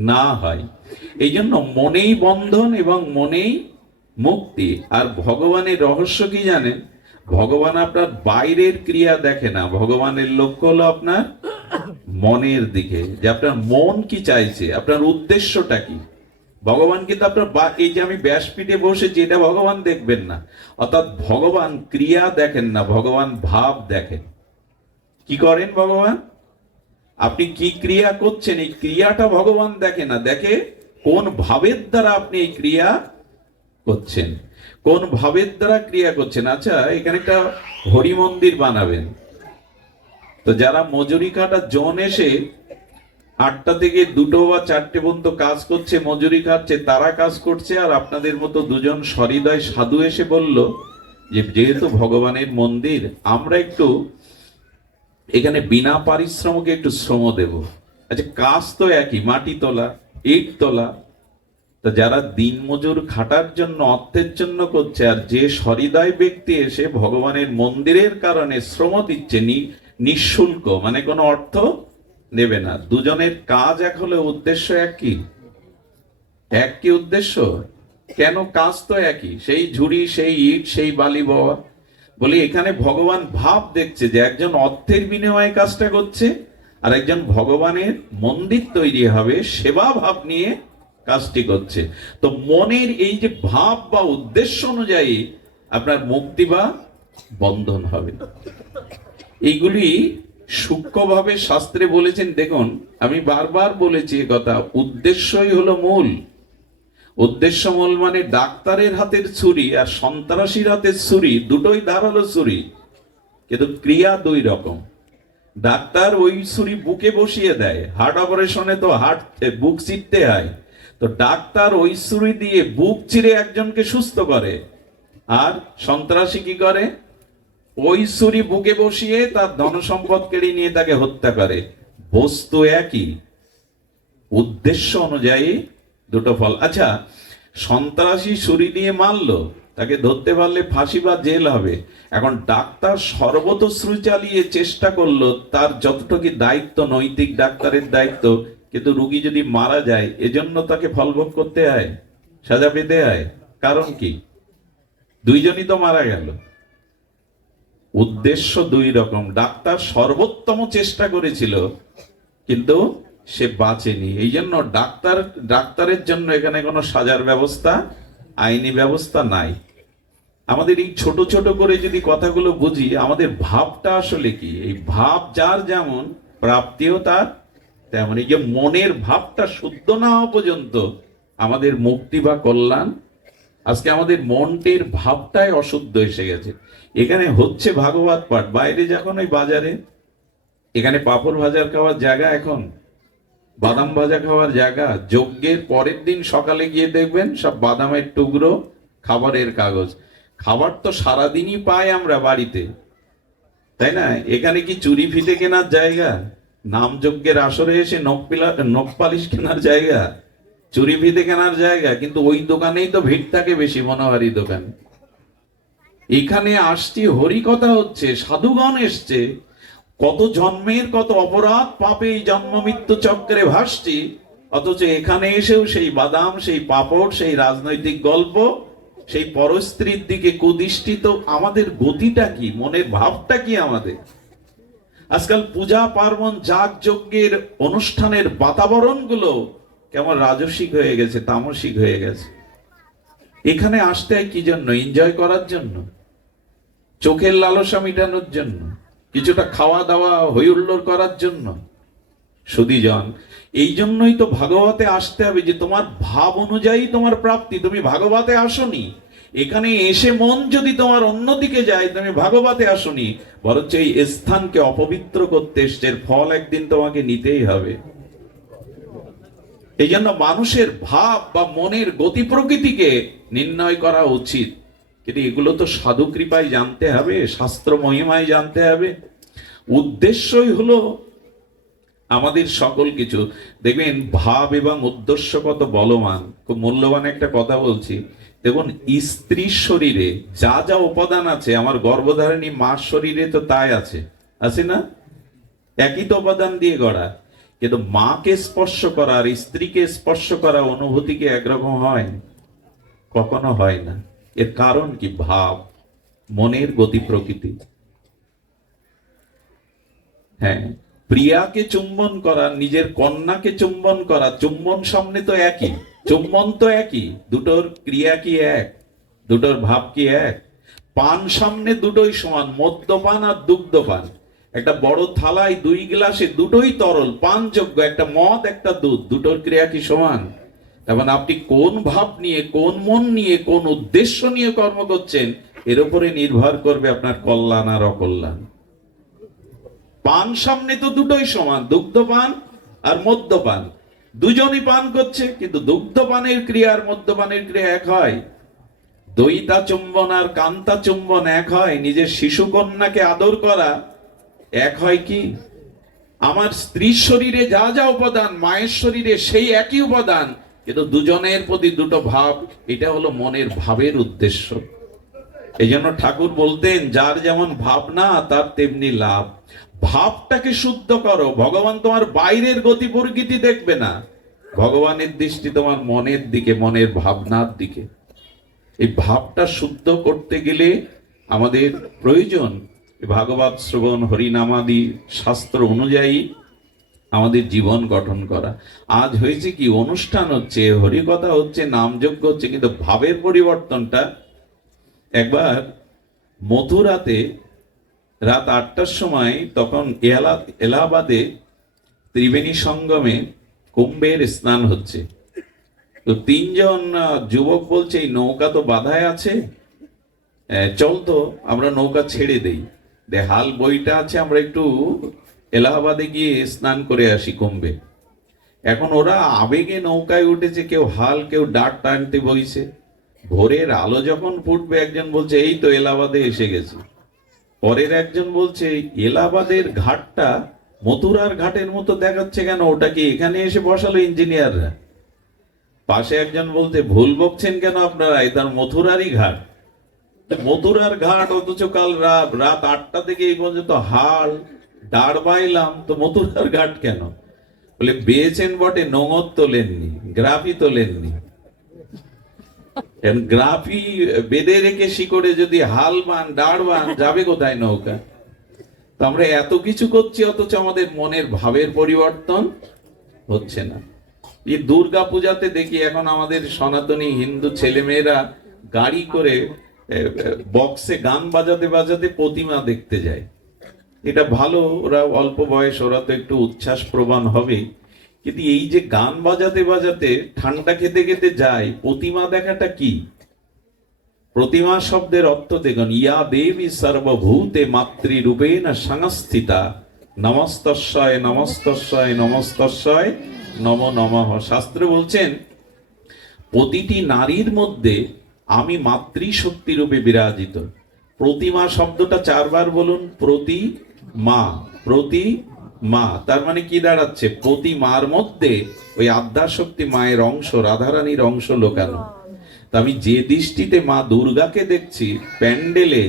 না হয়। এই জন্য মনেই বন্ধন এবং মনেই মুক্তি। আর ভগবানের রহস্য কি জানেন? ভগবান আপনার বাইরের ক্রিয়া দেখে না, ভগবানের লক্ষ্য হলো আপনার মনের দিকে, যে আপনার মন কি চাইছে, আপনার উদ্দেশ্যটা কি। ভগবান কিন্তু আপনার এই যে আমি ব্যাসপীঠে বসেছি, এটা ভগবান দেখবেন না। অর্থাৎ ভগবান ক্রিয়া দেখেন না, ভগবান ভাব দেখেন। কি করেন ভগবান? আপনি কি ক্রিয়া করছেন, এই ক্রিয়াটা ভগবান দেখে না, দেখে কোন ভাবের দ্বারা আপনি এই ক্রিয়া করছেন। কোন ভাবের দ্বারা ক্রিয়া করছেন। আচ্ছা, এখানে একটা হরি মন্দির বানাবেন, তো যারা মজুরি কাটা জন এসে 8টা থেকে 2টো বা 4টে পর্যন্ত কাজ করছে, মজুরি খাচ্ছে, তারা কাজ করছে, আর আপনাদের মতো দুজন সহৃদয় সাধু এসে বলল যে যেহেতু ভগবানের মন্দির, আমরা একটু এখানে বিনা পারিশ্রমিকে একটু শ্রম দেব। আচ্ছা, কাজ তো একই, মাটি তোলা, ইট তোলা। তা যারা দিনমজুর খাটার জন্য, অর্থের জন্য করছে, আর যে সহৃদয় ব্যক্তি এসে ভগবানের মন্দিরের কারণে শ্রম দিচ্ছে নিঃশুল্ক, মানে কোনো অর্থ নেবে না, দুজনের কাজ এক হলে উদ্দেশ্য একই উদ্দেশ্য। কেন? কাজ তো একই, সেই ঝুড়ি, সেই ইট, সেই বালি বওয়া। বলি এখানে ভগবান ভাব দেখছে যে একজন অর্থের বিনিময়ে কাজটা করছে, আর একজন ভগবানের মন্দির তৈরি হবে সেবা ভাব নিয়ে কাজটি করছে। তো মনের এই যে ভাব বা উদ্দেশ্য অনুযায়ী আপনার মুক্তি বা বন্ধন হবে। এইগুলি সূক্ষ্মভাবে শাস্ত্রে বলেছেন। দেখুন, আমি বারবার বলেছি কথা, উদ্দেশ্যই হলো মূল। উদ্দেশ্য মূল মানে ডাক্তারের হাতের ছুরি আর সন্ত্রাসীর হাতের ছুরি দুটোই ধারালো ছুরি, কিন্তু ক্রিয়া দুই রকম। ডাক্তার ওই ছুরি বুকে বসিয়ে দেয়, হার্ট অপারেশনে তো বুক চিরতে হয়, তো ডাক্তার ওই ছুরি দিয়ে বুক চিরে একজনকে সুস্থ করে, আর সন্ত্রাসী কি করে? ওই ছুরি বুকে বসিয়ে তার ধনসম্পদ কেড়ে নিয়ে তাকে হত্যা করে। বস্তু একই, উদ্দেশ্য অনুযায়ী দুটো ফল। আচ্ছা, সন্ত্রাসী ছুরি দিয়ে মারলো, তাকে ধরতে পারলে ফাঁসি বা জেল হবে। এখন ডাক্তার সর্বতশ্রু চালিয়ে চেষ্টা করলো, তার যতটুকু দায়িত্ব, নৈতিক ডাক্তারের দায়িত্ব, কিন্তু রুগী যদি মারা যায় এজন্য তাকে ফলভোগ করতে হয়, সাজা পেতে হয়। কারণ কি? দুইজনই তো মারা গেল। উদ্দেশ্য দুই রকম। ডাক্তার সর্বোত্তম চেষ্টা করেছিল, কিন্তু সে বাঁচেনি। এই জন্য ডাক্তারের জন্য এখানে কোনো সাজার ব্যবস্থা, আইনি ব্যবস্থা নাই। আমাদের এই ছোট ছোট করে যদি কথাগুলো বুঝি, আমাদের ভাবটা আসলে কি, এই ভাব যার যেমন, প্রাপ্তিও তার তেমন। এই যে মনের ভাবটা শুদ্ধ না হওয়া পর্যন্ত আমাদের মুক্তি বা কল্যাণ। আজকে আমাদের মনটির ভাবটাই অশুদ্ধ এসে গেছে। এখানে হচ্ছে ভাগবত পাঠ, বাইরে যখন ওই বাজারে, এখানে পাঁপড় ভাজার খাওয়ার জায়গা, এখন বাদাম ভাজা খাওয়ার জায়গা। যজ্ঞের পরের দিন সকালে গিয়ে দেখবেন সব বাদামের টুকরো, খাবারের কাগজ। খাবার তো সারাদিনই পাই আমরা বাড়িতে, তাই না? এখানে কি চুরি ফিতে কেনার জায়গা? নাম যজ্ঞের আসরে এসে নখ পালিশ কেনার জায়গা? চুরি ফিতে কেনার জায়গা? কিন্তু ওই দোকানেই তো ভিড় থাকে বেশি, মনোহারি দোকান। এখানে আসছি, হরি কথা হচ্ছে, সাধুগণ এসছে, কত জন্মের কত অপরাধ পাপে এই জন্ম মৃত্যু চক্রে ভাসছি, অথচ এখানে এসেও সেই বাদাম, সেই পাপড়, সেই রাজনৈতিক গল্প, সেই পরস্ত্রীর দিকে কুদৃষ্টি। তো আমাদের গতিটা কি, মনের ভাবটা কি আমাদের? আজকাল পূজা পার্বণ, যাগ যজ্ঞের অনুষ্ঠানের বাতাবরণ গুলো কেমন রাজসিক হয়ে গেছে, তামসিক হয়ে গেছে। এখানে আসতে হয় কি জন্য? এনজয় করার জন্য, চোখের লালসা মিটানোর জন্য, কিছুটা খাওয়া দাওয়া হইহুল্লোড় করার জন্য। সুধীজন, এই জন্যই তো ভাগবতে আসতে হবে, যে তোমার ভাব অনুযায়ী তোমার প্রাপ্তি। তুমি ভাগবতে আসনি, এখানে এসে মন যদি তোমার অন্যদিকে যায়, তুমি ভাগবতে আসনি, বরঞ্চ এই স্থানকে অপবিত্র করতে এসছে। এর ফল একদিন তোমাকে নিতেই হবে। এই জন্য মানুষের ভাব বা মনের গতি প্রকৃতিকে নির্ণয় করা উচিত। কিন্তু এগুলো তো সাধু কৃপায় জানতে হবে, শাস্ত্র মহিমায় জানতে হবে। উদ্দেশ্যই হলো আমাদের সকল কিছু। দেখবেন ভাব এবং উদ্দেশ্য কত বলবান। খুব মূল্যবান একটা কথা বলছি। দেখুন, স্ত্রীর শরীরে যা যা উপাদান আছে, আমার গর্ভধারিণী মার শরীরে তো তাই আছে, আছে না? একই তো উপাদান দিয়ে গড়া। কিন্তু মাকে স্পর্শ করা আর স্ত্রীকে স্পর্শ করা অনুভূতি কি একরকম হয়? কখনো হয় না। এর কারণ কি? ভাব, মনের গতি প্রকৃতি। হ্যাঁ, প্রিয়াকে চুম্বন করা, নিজের কন্যাকে চুম্বন করা, চুম্বন সামনে তো একই, চুম্বন তো একই, দুটোর ক্রিয়া কি এক? দুটোর ভাব কি এক? পান সামনে দুটোই সমান, মদ্যপান আর দুগ্ধপান। একটা বড় থালায় 2 গ্লাসে দুটোই তরল পানযোগ্য, একটা মদ একটা দুধ, দুটোর ক্রিয়া কি সমান? এবং আপনি কোন ভাব নিয়ে, কোন মন নিয়ে, কোন উদ্দেশ্য নিয়ে কর্ম করছেন, এর উপরে নির্ভর করবে আপনার কল্যাণ আর অকল্যাণ। পান সামনে তো দুটোই সমান, দুগ্ধপান আর মদ্যপান, দুজনই পান করছে, কিন্তু দুগ্ধপানের ক্রিয়া আর মদ্যপানের ক্রিয়া এক হয়? দইতা চুম্বন আর কান্তা চুম্বন এক হয়? নিজের শিশু কন্যাকে আদর করা এক হয় কি? আমার স্ত্রীর শরীরে যা যা উপাদান, মায়ের শরীরে সেই একই উপাদান, কিন্তু দুজনের প্রতি দুটো ভাব। এটা হলো মনের ভাবের উদ্দেশ্য। এই জন্য ঠাকুর বলতেন, যার যেমন ভাবনা তার তেমনি লাভ। ভাবটাকে শুদ্ধ করো। ভগবান তোমার বাইরের গতি প্রকৃতি দেখবে না, ভগবানের দৃষ্টি তোমার মনের দিকে, মনের ভাবনার দিকে। এই ভাবটা শুদ্ধ করতে গেলে আমাদের প্রয়োজন ভাগবত শ্রবণ, হরিনামাদি শাস্ত্র অনুযায়ী আমাদের জীবন গঠন করা। আজ হয়েছে কি, অনুষ্ঠান হচ্ছে, হরিকথা হচ্ছে, নামযজ্ঞ হচ্ছে, কিন্তু ভাবের পরিবর্তনটা। একবার মথুরাতে রাত 8টার সময়, তখন এলাহাবাদে ত্রিবেণী সঙ্গমে কুম্ভের স্নান হচ্ছে। তো 3জন যুবক বলছে, এই নৌকা তো বাধায় আছে, চল তো আমরা নৌকা ছেড়ে দেই, হাল বইটা আছে, আমরা একটু এলাহাবাদে গিয়ে স্নান করে আসি কুম্ভে। এখন ওরা আবেগে নৌকায় উঠেছে, কেউ হাল, কেউ ডাক টানতে বইছে। ভোরের আলো যখন ফুটবে, একজন বলছে এই তো এলাহাবাদে এসে গেছে। পরের একজন বলছে, এলাহাবাদের ঘাটটা মথুরার ঘাটের মতো দেখাচ্ছে কেন, ওটা কি এখানে এসে বসালো ইঞ্জিনিয়াররা? পাশে একজন বলতে, ভুল বকছেন কেন আপনারা, এটা মথুরারই ঘাট। মথুরার ঘাট, অথচ কাল রাত 8টা থেকে এই পর্যন্ত হাল দাঁড় বাইলাম, তো মথুরার ঘাট কেন? বলে বেয়েছেন বটে, নোঙর তোলেননি, গ্রাফি তোলেননি। গ্রাফি বেঁধে রেখে শিকড়ে যদি হাল বান, দাঁড় বান, যাবে কোথায় নৌকা? তো আমরা এত কিছু করছি, অথচ আমাদের মনের ভাবের পরিবর্তন হচ্ছে না। এই দুর্গা পূজাতে দেখি এখন আমাদের সনাতনী হিন্দু ছেলেমেয়েরা গাড়ি করে বক্সে গান বাজাতে বাজাতে প্রতিমা দেখতে যায়। এটা ভালো, ওরা অল্প বয়স, ওরা তো একটু উচ্ছ্বাস প্রবণ হবে। কিন্তু এই যে গান বাজাতে বাজাতে ঠান্ডা খেতে খেতে যায়, প্রতিমা দেখাটা কি? প্রতিমা শব্দের অর্থ দেখুন, ইয়া দেবী সর্বভূতে মাতৃরূপেণ সংস্থিতা, নমস্তস্যয় নমস্তস্যয় নমস্তস্যয় নমো নমঃ। শাস্ত্র বলছেন, প্রতিটি নারীর মধ্যে আমি মাতৃশক্তি রূপে বিরাজিত। প্রতিমা শব্দটা 4বার বলুন, প্রতি মা, প্রতি মা। তার মানে কি দাঁড়াচ্ছে? প্রতি মার মধ্যে ওই আদ্যাশক্তি মায়ের অংশ, রাধারানীর অংশ লোকানো। তা আমি যে দৃষ্টিতে মা দুর্গাকে দেখছি প্যান্ডেলে,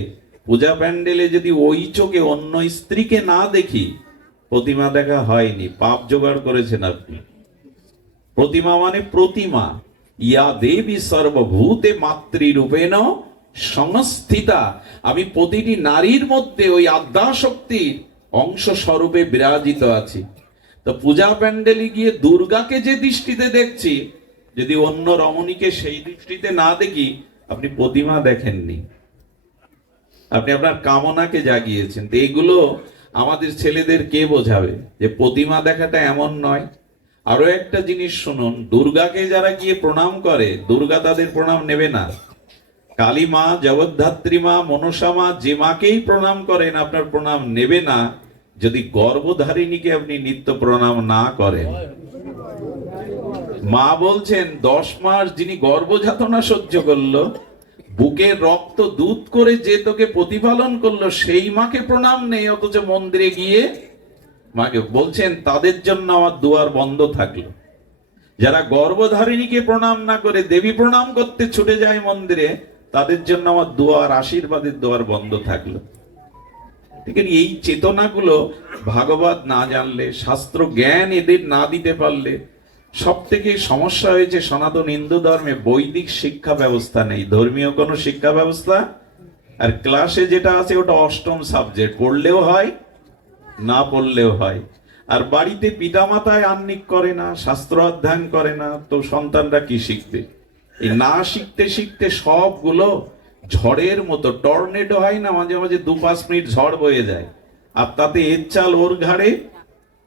পূজা প্যান্ডেলে, যদি ওই চোখে অন্য স্ত্রীকে না দেখি, প্রতিমা দেখা হয়নি, পাপ জোগাড় করেছেন আপনি। প্রতিমা মানে প্রতিমা। ইয়া দেবী সর্বভূতে মাতৃরূপেণ সংস্থিতা, আমি প্রতিটি নারীর মধ্যে ওই আদ্যাশক্তির অংশ স্বরূপে বিরাজিত আছি। তো পূজা প্যান্ডেলে গিয়ে দুর্গাকে যে দৃষ্টিতে দেখছি, যদি অন্য রমণীকে সেই দৃষ্টিতে না দেখি, আপনি প্রতিমা দেখেননি, আপনি আপনার কামনাকে জাগিয়েছেন। তো এইগুলো আমাদের ছেলেদের কে বোঝাবে যে প্রতিমা দেখাটা এমন নয়। আরো একটা জিনিস শুনুন, দুর্গাকে যারা গিয়ে প্রণাম করে, দুর্গা তাদের প্রণাম নেবে না। কালী মা, জগদ্ধাত্রী মা, মনসা মা, যে মাকেই প্রণাম করেন, আপনার প্রণাম নেবে না যদি গর্ভধারিণীকে আপনি নিত্য প্রণাম না করেন। মা বলছেন, 10 মাস যিনি গর্ভযাতনা সহ্য করলো, বুকের রক্ত দুধ করে যে তোকে প্রতিপালন করলো, সেই মাকে প্রণাম নেই, অথচ মন্দিরে গিয়ে মাকে বলছেন, তাদের জন্য আমার দুয়ার বন্ধ থাকলো। যারা গর্ভধারিণীকে প্রণাম না করে দেবী প্রণাম করতে ছুটে যায় মন্দিরে, তাদের জন্য আমার দুয়ার, আশীর্বাদের দুয়ার বন্ধ থাকলো। ঠিক আছে, এই চেতনাগুলো ভাগবত না জানলে, শাস্ত্র জ্ঞান এদের না দিতে পারলে, সব থেকে সমস্যা হয়েছে সনাতন হিন্দু ধর্মে বৈদিক শিক্ষা ব্যবস্থা নেই, ধর্মীয় কোনো শিক্ষা ব্যবস্থা। আর ক্লাসে যেটা আছে ওটা অষ্টম সাবজেক্ট, পড়লেও হয়, না পড়লেও হয়। আর বাড়িতে পিতামাতায় আহ্নিক করে না, শাস্ত্র অধ্যয়ন করে না, তো সন্তানরা কি শিখবে? এই না শিখতে শিখতে সবগুলো ঝড়ের মতো, টর্নেডো হয় না মাঝে মাঝে 2-5 মিনিট ঝড় বয়ে যায়, আর তাতে এর চাল ওর ঘাড়ে,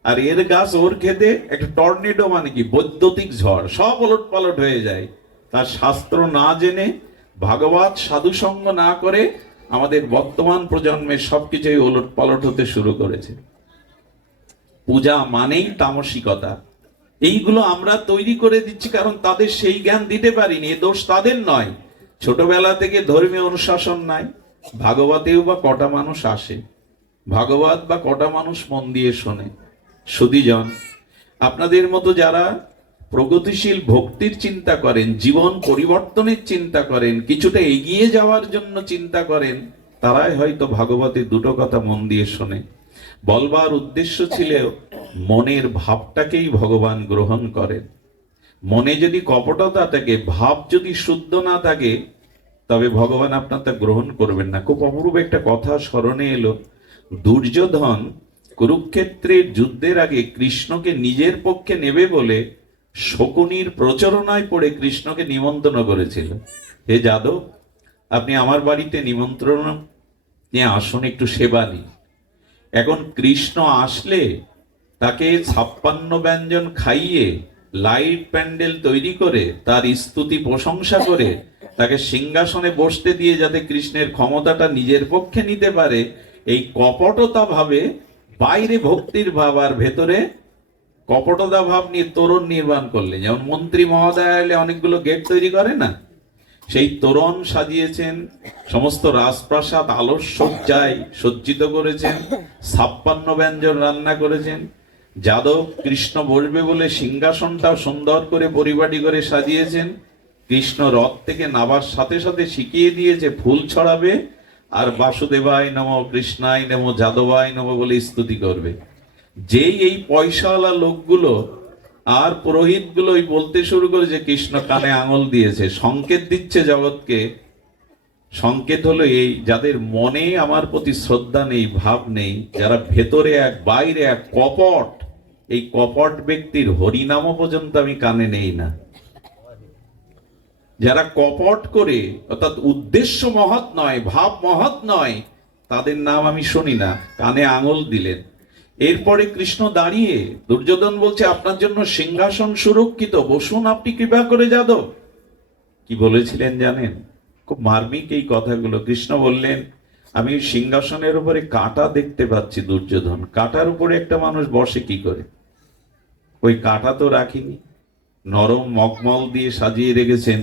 আর এর গাছ ওর খেতে একটা টর্নেডো মানে কি বৈদ্যুতিক ঝড়, সব ওলট পালট হয়ে যায়। তার শাস্ত্র না জেনে, ভাগবত সাধুসঙ্গ না করে আমাদের বর্তমান প্রজন্মের সবকিছুই ওলট পালট হতে শুরু করেছে। পূজা মানেই তামসিকতা। এইগুলো আমরা তৈরি করে দিচ্ছি কারণ তাদের সেই জ্ঞান দিতে পারিনি। এ দোষ তাদের নয়, ছোটবেলা থেকে ধর্মীয় অনুশাসন নাই। ভাগবতেও বা কটা মানুষ আসে, ভাগবত বা কটা মানুষ মন দিয়ে শোনে? সুধীজন, আপনাদের মতো যারা প্রগতিশীল ভক্তির চিন্তা করেন, জীবন পরিবর্তনের চিন্তা করেন, কিছুটা এগিয়ে যাওয়ার জন্য চিন্তা করেন, তারাই হয়তো ভাগবতের দুটো কথা মন দিয়ে শোনে। বলবার উদ্দেশ্য ছিল মনের ভাবটাকেই ভগবান গ্রহণ করেন। মনে যদি কপটতা থাকে, ভাব যদি শুদ্ধ না থাকে, তবে ভগবান আপনার তা গ্রহণ করবেন না। খুব অপূর্ব একটা কথা স্মরণে এলো। দুর্যোধন কুরুক্ষেত্রের যুদ্ধের আগে কৃষ্ণকে নিজের পক্ষে নেবে বলে শকুনির প্রচারণায় পড়ে কৃষ্ণকে নিমন্ত্রণ করেছিল। হে যাদব, আপনি আমার বাড়িতে নিমন্ত্রণ নিয়ে আসুন, একটু সেবা নিন। এখন কৃষ্ণ আসলে তাকে 56 ব্যঞ্জন খাইয়ে, লাইট প্যান্ডেল তৈরি করে, তার স্তুতি প্রশংসা করে, তাকে সিংহাসনে বসতে দিয়ে যাতে কৃষ্ণের ক্ষমতাটা নিজের পক্ষে নিতে পারে, এই কপটতা ভাবে, বাইরে ভক্তির ভাব আর ভেতরে কপটতা ভাব নিয়ে তোরণ নির্মাণ করলে, যেমন মন্ত্রী মহোদয় এলে অনেকগুলো গেট তৈরি করে না, সেই তোরণ সাজিয়েছেন, সমস্ত রাজপ্রাসাদ আলোর সজ্জায় সজ্জিত করেছেন, 56 ব্যঞ্জন রান্না করেছেন। যাদব কৃষ্ণ বসবে বলে সিংহাসনটাও সুন্দর করে পরিপাটি করে সাজিয়েছেন। কৃষ্ণ রথ থেকে নামার সাথে সাথে শিখিয়ে দিয়েছে ফুল ছড়াবে আর বাসুদেবায় নম, কৃষ্ণায় নম, যাদবায় নম বলে স্তুতি করবে। যেই এই পয়সাওয়ালা লোকগুলো আর পুরোহিত গুলোই বলতে শুরু করেছে কৃষ্ণ কানে আঙুল দিয়েছে, সংকেত দিচ্ছে জগৎকে। সংকেত হলো এই, যাদের মনে আমার প্রতি শ্রদ্ধা নেই, ভাব নেই, যারা ভেতরে এক বাইরে এক কপট, এই কপট ব্যক্তির হরিনামও পর্যন্ত আমি কানে নেই না। যারা কপট করে, অর্থাৎ উদ্দেশ্য মহৎ নয়, ভাব মহৎ নয়, তাদের নাম আমি শুনি না। কানে আঙুল দিলেন। এরপরে কৃষ্ণ দাঁড়িয়ে, দুর্যোধন বলছে আপনার জন্য সিংহাসন সুরক্ষিত, বসুন আপনি কৃপা করে। যাদব কি বলেছিলেন জানেন? খুব মার্মিক এই কথাগুলো। কৃষ্ণ বললেন, আমি সিংহাসনের উপরে কাঁটা দেখতে পাচ্ছি দুর্যোধন, কাঁটার উপরে একটা মানুষ বসে কি করে? ওই কাঁটা তো রাখিনি, নরম মখমল দিয়ে সাজিয়ে রেখেছেন।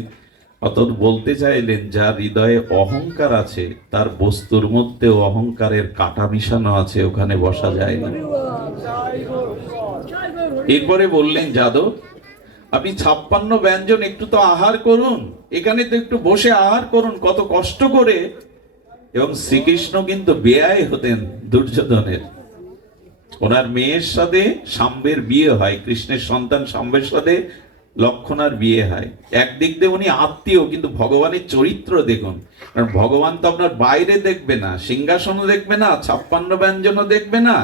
অর্থাৎ বলতে চাইলেন, যার হৃদয়ে অহংকার আছে, তার বস্তুর মধ্যে অহংকারের কাঁটা মিশানো আছে, ওখানে বসা যায় না। এরপরে বললেন, যাদব আপনি 56 ব্যঞ্জন একটু তো আহার করুন, এখানে তো একটু বসে আহার করুন, কত কষ্ট করে। এবং শ্রীকৃষ্ণ কিন্তু বেয়াই হতেন দুর্যোধনের। ওনার মেয়ের সাথে শাম্বের বিয়ে হয়, কৃষ্ণের সন্তান শাম্বের সাথে লক্ষণার বিয়ে হয়। একদিক দিয়ে উনি আত্মীয়, কিন্তু ভগবানের চরিত্র দেখুন। কারণ ভগবান তো আপনার বাইরে দেখবে না, সিংহাসনও দেখবে না, 56 ব্যঞ্জনও দেখবে না,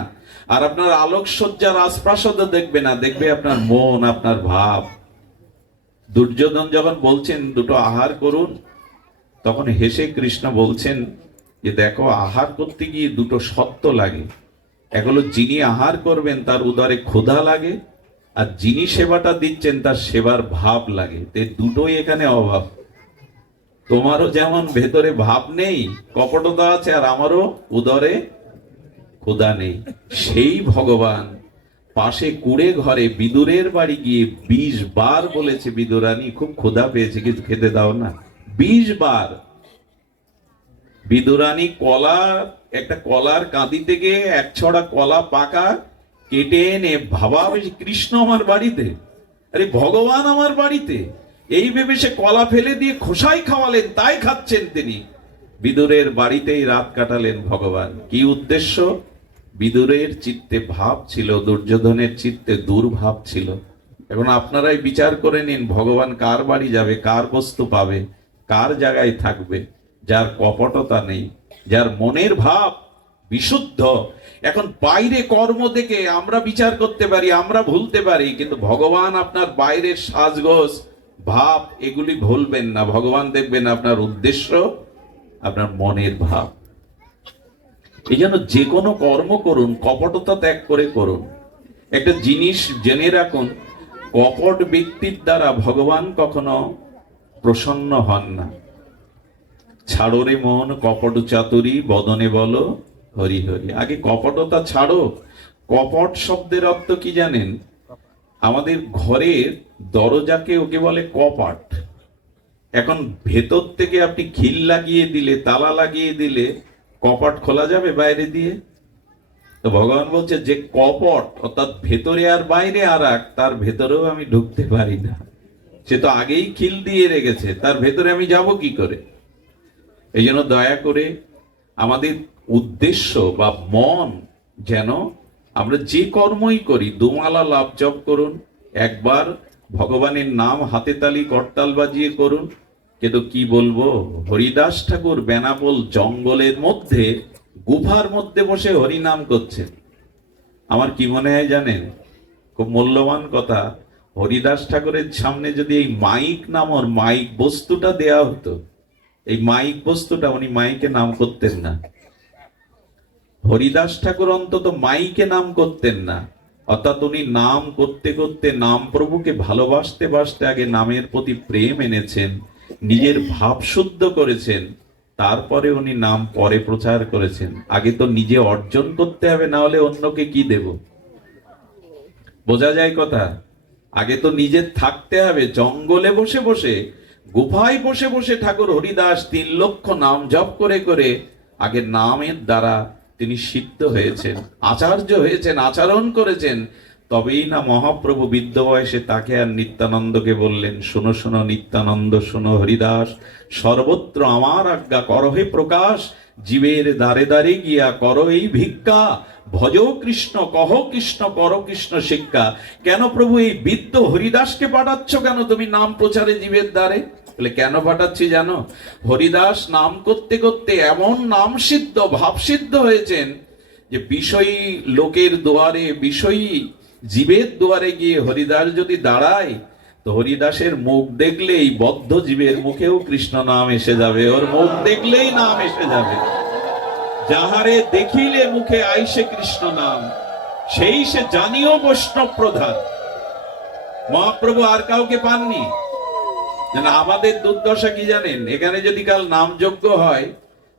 আর আপনার আলোকসজ্জা রাজপ্রাসাদও দেখবে না, দেখবে আপনার মন, আপনার ভাব। দুর্যোধন যখন বলছেন দুটো আহার করুন, তখন হেসে কৃষ্ণ বলছেন যে দেখো, আহার করতে গিয়ে দুটো সত্য লাগে। এক হলো যিনি আহার করবেন তার উদরে ক্ষুধা লাগে, আর যিনি সেবাটা দিচ্ছেন তার সেবার ভাব লাগে। দুটোই এখানে অভাব। তোমারও যেমন ভেতরে ভাব নেই, কপটতা আছে, আর আমারও উদরে ক্ষুধা নেই। সেই ভগবান পাশে কুড়ে ঘরে বিদুরের বাড়ি গিয়ে 20 বার বলেছে, বিদুরানী খুব ক্ষুধা পেয়েছে, কিছু খেতে দাও না। 20 বার বিদুরানী একটা কলার কাঁদি থেকে এক ছড়া কলা পাকা কেটে এনে ভাবা, কৃষ্ণ আমার বাড়িতে, আরে ভগবান আমার বাড়িতে, এই ভেবে সে কলা ফেলে দিয়ে খোসাই খাওয়ালেন, তাই খাচ্ছেন তিনি। বিদুরের বাড়িতেই রাত কাটালেন ভগবান। কি উদ্দেশ্য? বিদুরের চিত্তে ভাব ছিল, দুর্যোধনের চিত্তে দুর্ভাব ছিল। এখন আপনারাই বিচার করে নিন, ভগবান কার বাড়ি যাবে, কার বস্তু পাবে, কার জায়গায় থাকবে? যার কপটতা নেই, যার মনের ভাব বিশুদ্ধ। এখন বাইরে কর্ম থেকে আমরা বিচার করতে পারি, আমরা ভুলতে পারি, কিন্তু ভগবান আপনার বাইরের সাজগোজ, ভাব, এগুলি ভুলবেন না। ভগবান দেখবেন আপনার উদ্দেশ্য, আপনার মনের ভাব। এই জন্য যে কোনো কর্ম করুন, কপটতা ত্যাগ করে করুন। একটা জিনিস জেনে রাখুন, কপট ব্যক্তির দ্বারা ভগবান কখনো প্রসন্ন হন না। ছাড়ো রে মন কপট চাতুরী, বদনে বলো হরি হরি। আগে কপটতা ছাড়ো। কপট শব্দের অর্থ কি জানেন? আমাদের ঘরের দরজাকে ওকে বলে কপাট। এখন ভেতর থেকে আপনি খিল লাগিয়ে দিলে, তালা লাগিয়ে দিলে কপাট খোলা যাবে বাইরে দিয়ে? তো ভগবান বলছে যে কপট, অর্থাৎ ভেতরে আর বাইরে আর এক, তার ভেতরেও আমি ঢুকতে পারি না। সে তো আগেই খিল দিয়ে রেখেছে, তার ভেতরে আমি যাব কি করে? এই জন্য দয়া করে আমাদের উদ্দেশ্য বা মন যেন, আমরা যে কর্মই করি দুমালা লাভ জপ করুন, একবার ভগবানের নাম হাতে তালি করতাল বাজিয়ে করুন। কিন্তু কি বলবো, হরিদাস ঠাকুর বেনাপোল জঙ্গলের মধ্যে গুফার মধ্যে বসে হরি নাম করছেন। আমার কি মনে হয় জানেন? খুব মূল্যবান কথা, হরিদাস ঠাকুরের সামনে যদি এই মাইক নামর মাইক বস্তুটা দেয়া হতো, এই মাইক বস্তুটা, উনি মাইকে নাম করতেন না। হরিদাস ঠাকুর অন্তত মাইকে নাম করতেন না। অর্থাৎ উনি নাম করতে করতে, নাম প্রভুকে ভালোবাসতে বাসতে আগে নামের প্রতি প্রেম এনেছেন, নিজের ভাব শুদ্ধ করেছেন, তারপরে উনি নাম পরে প্রচার করেছেন। আগে তো নিজে অর্জন করতে হবে, না হলে অন্যকে কি দেব? বোঝা যায় কথা? আগে তো নিজের থাকতে হবে। জঙ্গলে বসে বসে, গুফায় বসে বসে ঠাকুর হরিদাস 3 লক্ষ নাম জপ করে করে আগে নামের দ্বারা তিনি সিদ্ধ হয়েছেন, আচার্য হয়েছেন, আচরণ করেছেন। তবেই না মহাপ্রভু বৃদ্ধ বয়সে তাকে আর নিত্যানন্দকে বললেন, শোনো শোনো নিত্যানন্দ, শোনো হরিদাস, সর্বত্র আমার আজ্ঞা করহে প্রকাশ, জীবের দ্বারে দ্বারে গিয়া করো এই ভিক্ষা, ভজ কৃষ্ণ কহ কৃষ্ণ কর কৃষ্ণ শিক্ষা। কেন প্রভু এই বৃদ্ধ হরিদাসকে পাঠাচ্ছ কেন তুমি নাম প্রচারে জীবের দ্বারে? বলে কেন পাঠাচ্ছি জানো? হরিদাস নাম করতে করতে এমন নাম সিদ্ধ, ভাব সিদ্ধ হয়েছেন যে বিষয়ী লোকের দুয়ারে, বিষয়ী জীবের দুয়ারে গিয়ে হরিদাস যদি দাঁড়ায়, তো হরিদাসের মুখ দেখলেই বদ্ধ জীবের মুখেও কৃষ্ণ নাম এসে যাবে, ওর মুখ দেখলেই নাম এসে যাবে। যাহারে দেখিলে মুখে আইসে কৃষ্ণ নাম, সেই সে জানিও বৈষ্ণব প্রধান। মহাপ্রভু আর কাউকে পাননি। আমাদের দুর্দশা কি জানেন? এখানে যদি কাল নামযজ্ঞ হয়,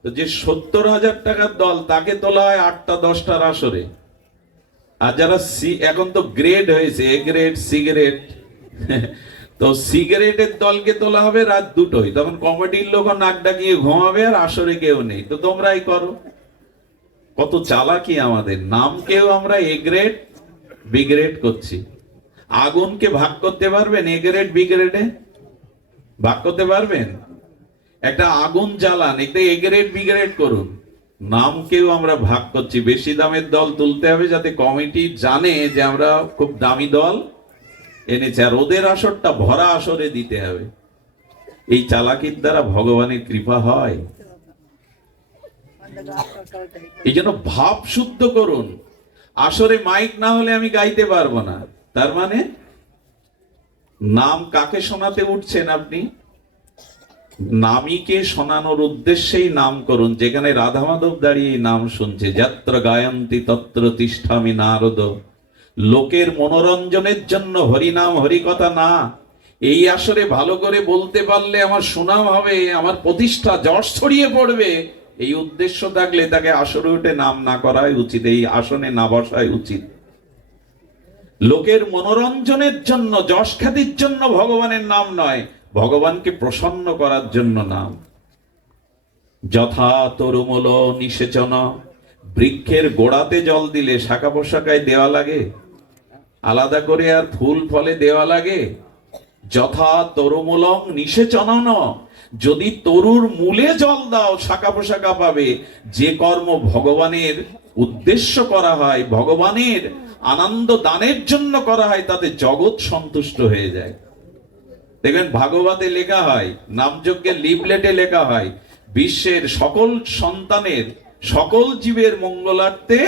তো যে 70,000 টাকার দল, তাকে তোলা হয় 8টা 10টার আসরে। আর যারা এখন তো গ্রেড হয়েছে, এ গ্রেড, সি গ্রেড, তো সিগারেটের দলকে তোলা হবে রাত 2টোয়। তখন কমিটির লোক নাক ডাকিয়ে ঘুমাবে, আর আসরে কেউ নেই। তো তোমরাই করো। কত চালাকি আমাদের! নামকেও আমরা এ গ্রেড, বি গ্রেড করছি। আগুনকে ভাগ করতে পারবেন? এ গ্রেড, বি গ্রেডে ভাগ করতে পারবেন? একটা আগুন জ্বালান, এটা এ গ্রেড, বি গ্রেড করুন। নামকেও আমরা ভাগ করছি। বেশি দামের দল তুলতে হবে, যাতে কমিটি জানে যে আমরা খুব দামি দল এনেছে, আর ওদের আসরটা ভরা আসরে দিতে হবে। এই চালাকির দ্বারা ভগবানের কৃপা হয়। এই জন্য ভাব শুদ্ধ করুন। আসরে মাইক না হলে আমি গাইতে পারবো না। তার মানে নাম কাকে শোনাতে উঠছেন আপনি? নামীকে শোনানোর উদ্দেশ্যেই নাম করুন। যেখানে রাধা মাধব দাঁড়িয়ে নাম শুনছে, যত্র গায়ন্তি তত্র তিষ্ঠামি নারদ, লোকের মনোরঞ্জনের জন্য হরিনাম হরিকথা না। এই আসরে ভালো করে বলতে পারলে আমার সুনাম হবে, আমার প্রতিষ্ঠা, যশ ছড়িয়ে পড়বে, এই উদ্দেশ্য থাকলে তাকে আসরে উঠে নাম না করাই উচিত, এই আসনে না বসাই উচিত। লোকের মনোরঞ্জনের জন্য, যশ খ্যাতির জন্য ভগবানের নাম নয়, ভগবানকে প্রসন্ন করার জন্য নাম। যথা তরুমূল নিষেচন, বৃক্ষের গোড়াতে জল দিলে শাখা পোশাকায় দেওয়া লাগে আলাদা করে, আর ফুল ফলে দেওয়া লাগে? যথা তরুমূলং নিষেচনন, যদি তরুর মূলে জল দাও শাখা পোশাকা পাবে। যে কর্ম ভগবানের উদ্দেশ্য করা হয়, ভগবানের আনন্দ দানের জন্য করা হয়, তাতে জগৎ সন্তুষ্ট হয়ে যায়। দেখবেন ভাগবতে লেখা হয়, নামযজ্ঞের লিফলেটে লেখা হয়, বিশ্বের সকল সন্তানের, সকল জীবের মঙ্গলার্থে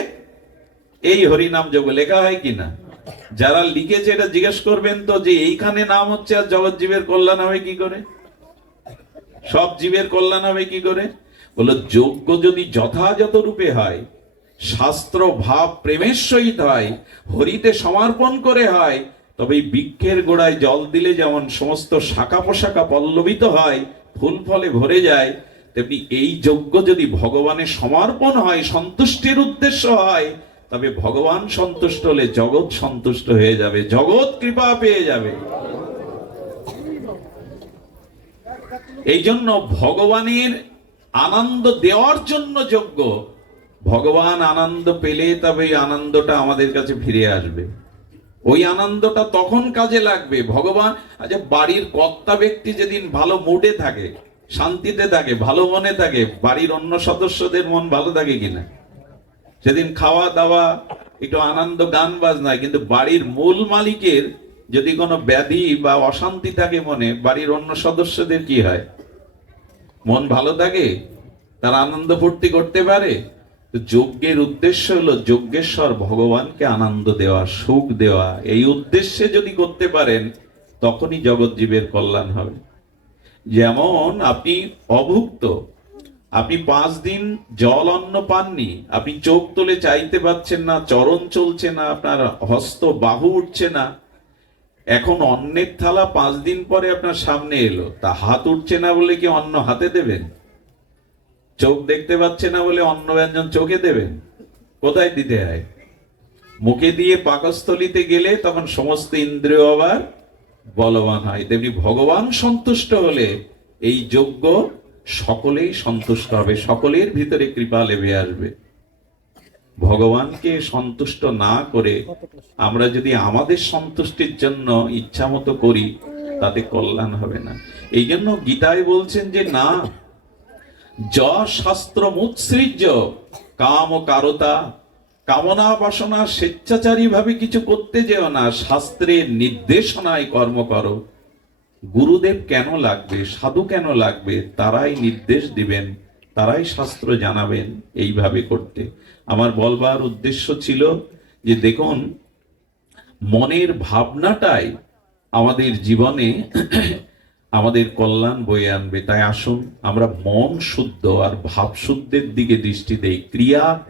এই হরিনাম যজ্ঞ। লেখা হয় কিনা? যারা লিখেছে এটা জিজ্ঞেস করবেন তো, যে এইখানে নাম হচ্ছে আর জগৎ জীবের কল্যাণ হবে কি করে? সব জীবের কল্যাণ হবে কি করে? বলো, যজ্ঞ যদি যথাযথ রূপে হয়, শাস্ত্র ভাব প্রেমের সহিত হয়, হরিতে সমর্পণ করে হয়, তবে এই বৃক্ষের গোড়ায় জল দিলে যেমন সমস্ত শাখা পোশাখা পল্লবিত হয়, ফুল ফলে ভরে যায়, তেমনি এই যজ্ঞ যদি ভগবানের সমর্পণ হয়, সন্তুষ্টির উদ্দেশ্য হয়, তবে ভগবান সন্তুষ্ট হলে জগৎ সন্তুষ্ট হয়ে যাবে, জগৎ কৃপা পেয়ে যাবে। এই জন্য ভগবানের আনন্দ দেওয়ার জন্য যজ্ঞ। ভগবান আনন্দ পেলে তবে এই আনন্দটা আমাদের কাছে ফিরে আসবে, ওই আনন্দটা তখন কাজে লাগবে। ভগবান, আচ্ছা, বাড়ির কর্তা ব্যক্তি যেদিন ভালো মুডে থাকে, শান্তিতে থাকে, ভালো মনে থাকে, বাড়ির অন্য সদস্যদের মন ভালো থাকে কিনা? সেদিন খাওয়া দাওয়া একটু আনন্দ, গান বাজনায়, কিন্তু বাড়ির মূল মালিকের যদি কোনো ব্যাধি বা অশান্তি থাকে মনে, বাড়ির অন্য সদস্যদের কি হয়? মন ভালো থাকে? তারা আনন্দ ফুর্তি করতে পারে? তো যজ্ঞের উদ্দেশ্য হলো যজ্ঞেশ্বর ভগবানকে আনন্দ দেওয়া, সুখ দেওয়া। এই উদ্দেশ্যে যদি করতে পারেন, তখনই জগৎ জীবের কল্যাণ হবে। যেমন আপনি অভুক্ত, আপনি 5 দিন জল অন্ন পাননি, আপনি চোখ তুলে চাইতে পাচ্ছেন না, চরণ চলছে না, আপনার হস্ত বাহু উঠছে না, এখন অন্নের থালা 5 দিন পরে আপনার সামনে এলো, তা হাত উঠছে না বলে কি অন্ন হাতে দেবেন? চোখ দেখতে পাচ্ছে না বলে অন্ন ব্যঞ্জন চোখে দেবেন? কোথায় দিতে হয়? মুখে দিয়ে পাকস্থলিতে গেলে তখন সমস্ত ইন্দ্রিয় আবার বলবান হয়। তেমনি ভগবান সন্তুষ্ট হলে এই যজ্ঞ সকলেই সন্তুষ্ট হবে, সকলের ভিতরে কৃপা লেবে আসবে। ভগবানকে সন্তুষ্ট না করে আমরা যদি আমাদের সন্তুষ্টির জন্য ইচ্ছা মতো করি, তাতে কল্যাণ হবে না। এই জন্য গীতায় বলছেন যে না, য শাস্ত্র মুৎসৃজ্য কাম ও কারতা, কামনা বাসনা স্বেচ্ছাচারী ভাবে কিছু করতে যেও না, শাস্ত্রের নির্দেশনায় কর্ম করো। গুরুদেব কেন লাগবে, সাধু কেন লাগবে? তারাই নির্দেশ দিবেন, তারাই শাস্ত্র জানাবেন এইভাবে করতে। আমার বলবার উদ্দেশ্য ছিল যে দেখুন, মনের ভাবনাটাই আমাদের জীবনে আমাদের কল্যাণ বয়ে আনবে। তাই আসুন আমরা মন শুদ্ধ আর ভাব শুদ্ধের দিকে দৃষ্টি দেই,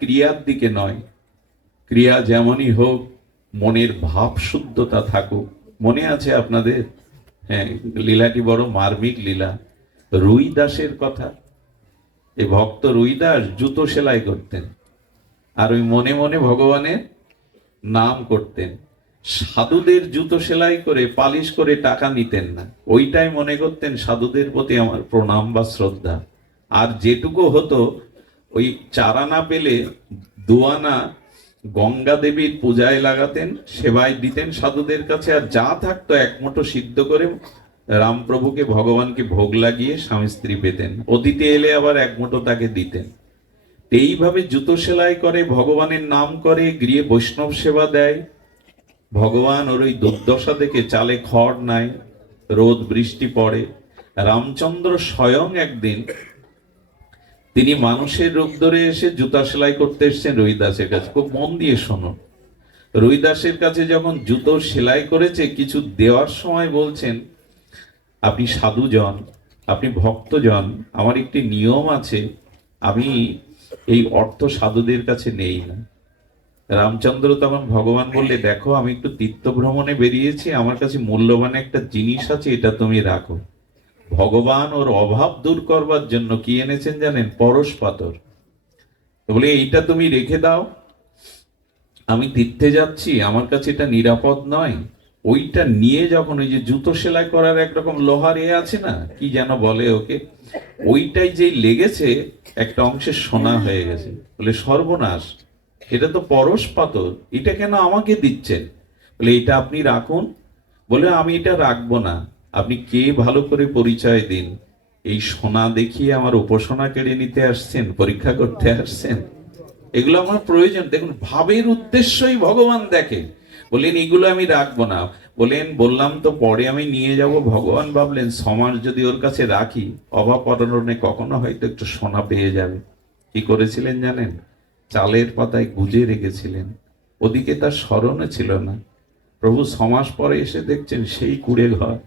ক্রিয়ার দিকে নয়। ক্রিয়া যেমনই হোক, মনের ভাব শুদ্ধতা থাকুক। মনে আছে আপনাদের? হ্যাঁ, লীলাটি বড় মার্মিক লীলা, রুই দাসের কথা। এই ভক্ত রুই দাস জুতো সেলাই করতেন, আর ওই মনে মনে ভগবানের নাম করতেন। সাধুদের জুতো সেলাই করে পালিশ করে টাকা নিতেন না, ওইটাই মনে করতেন সাধুদের প্রতি আমার প্রণাম বা শ্রদ্ধা। আর যেটুকু হতো, ওই চারানা পেলে 2 আনা গঙ্গা দেবীর পূজায় লাগাতেন, সেবায় দিতেন সাধুদের কাছে। আর যা থাকতো 1 মুঠো সিদ্ধ করে রামপ্রভুকে, ভগবানকে ভোগ লাগিয়ে স্বামী স্ত্রী পেতেন। অতিথি এলে আবার 1 মুঠো তাকে দিতেন। এইভাবে জুতো সেলাই করে, ভগবানের নাম করে, গৃহে বৈষ্ণব সেবা দেয়। ভগবান ওর ওই দুর্দশা দেখে, চালে খড় নাই, রোদ বৃষ্টি পড়ে, রামচন্দ্র স্বয়ং একদিন তিনি মানুষের রূপ ধরে এসে জুতা সেলাই করতে এসেছেন রুইদাসের কাছে। খুব মন দিয়ে শোনো, রুইদাসের কাছে যখন জুতো সেলাই করেছে, কিছু দেওয়ার সময় বলছেন, আপনি সাধুজন, আপনি ভক্তজন, আমার একটি নিয়ম আছে, আমি এই অর্থ সাধুদের কাছে নেই না। রামচন্দ্র তখন ভগবান বললে, দেখো আমি একটু তীর্থ ভ্রমণে বেরিয়েছি, আমার কাছে মূল্যবান একটা জিনিস আছে, এটা তুমি রাখো। ভগবান ওর অভাব দূর করবার জন্য কি এনেছেন জানেন? পরশ পাথর। বলে এইটা তুমি রেখে দাও, আমি তীর্থে যাচ্ছি, আমার কাছে এটা নিরাপদ নয়। ওইটা নিয়ে যখন ওই যে জুতো সেলাই করার একরকম লোহার আছে না, কি যেন বলে ওকে, ওইটাই যেই লেগেছে, একটা অংশে সোনা হয়ে গেছে। বলে সর্বনাশ, এটা তো পরশ পাথর, এটা কেন আমাকে দিচ্ছেন? বলে এটা আপনি রাখুন। বলে আমি এটা রাখবো না, আপনি কে ভালো করে পরিচয় দিন। এই সোনা দেখিয়ে আমার উপাসনা কেড়ে নিতে আসছেন, পরীক্ষা করতে আসছেন? এগুলো আমার প্রয়োজন। দেখুন, ভাবের উদ্দেশ্যই ভগবান দেখে। বলেন এগুলো আমি রাখবো না। বললাম তো পরে আমি নিয়ে যাব। ভগবান ভাবলেন 6 মাস যদি ওর কাছে রাখি, অভাব অনটনে কখনো হয়তো একটু সোনা পেয়ে যাবে। কি করেছিলেন জানেন? চালের পাতায় গুজে রেখেছিলেন। ওদিকে তার স্মরণে ছিল না। প্রভু 6 মাস পরে এসে দেখছেন সেই কুড়ে ঘর,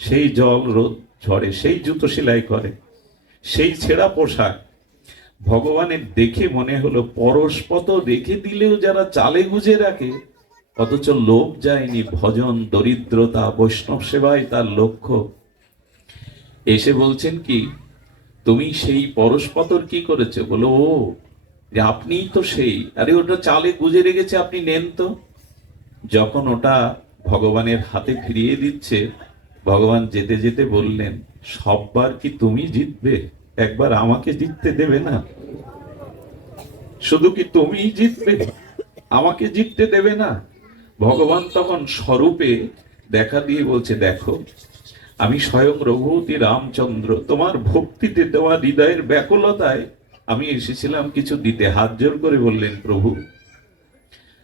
সেই জল রোদ ঝরে, সেই জুতো সেলাই করে, সেই ছেঁড়া পোশাক। ভগবানের দেখে মনে হলো পরশপত রেখে দিলেও যারা চালে গুজে রাখে, অথচ লোভ যায়নি, ভজন, দরিদ্রতা, বৈষ্ণব সেবায় তার লক্ষ্য। এসে বলছেন কি, তুমি সেই পরশপতর কি করেছো? বলো, ও যে আপনিই তো সেই। আরে ওটা চালে গুজে রেখেছে, আপনি নেন তো। যখন ওটা ভগবানের হাতে ফিরিয়ে দিচ্ছে, ভগবান যেতে যেতে বললেন, সববার কি তুমি জিতবে? একবার আমাকে জিততে দেবে না? শুধু কি তুমিই জিতবে, আমাকে জিততে দেবে না? ভগবান তখন স্বরূপে দেখা দিয়ে বলছে, দেখো আমি স্বয়ং রঘুপতি রামচন্দ্র, তোমার ভক্তিতে, তোমার হৃদয়ের ব্যাকুলতায় আমি এসেছিলাম কিছু দিতে। হাত জোর করে বললেন, প্রভু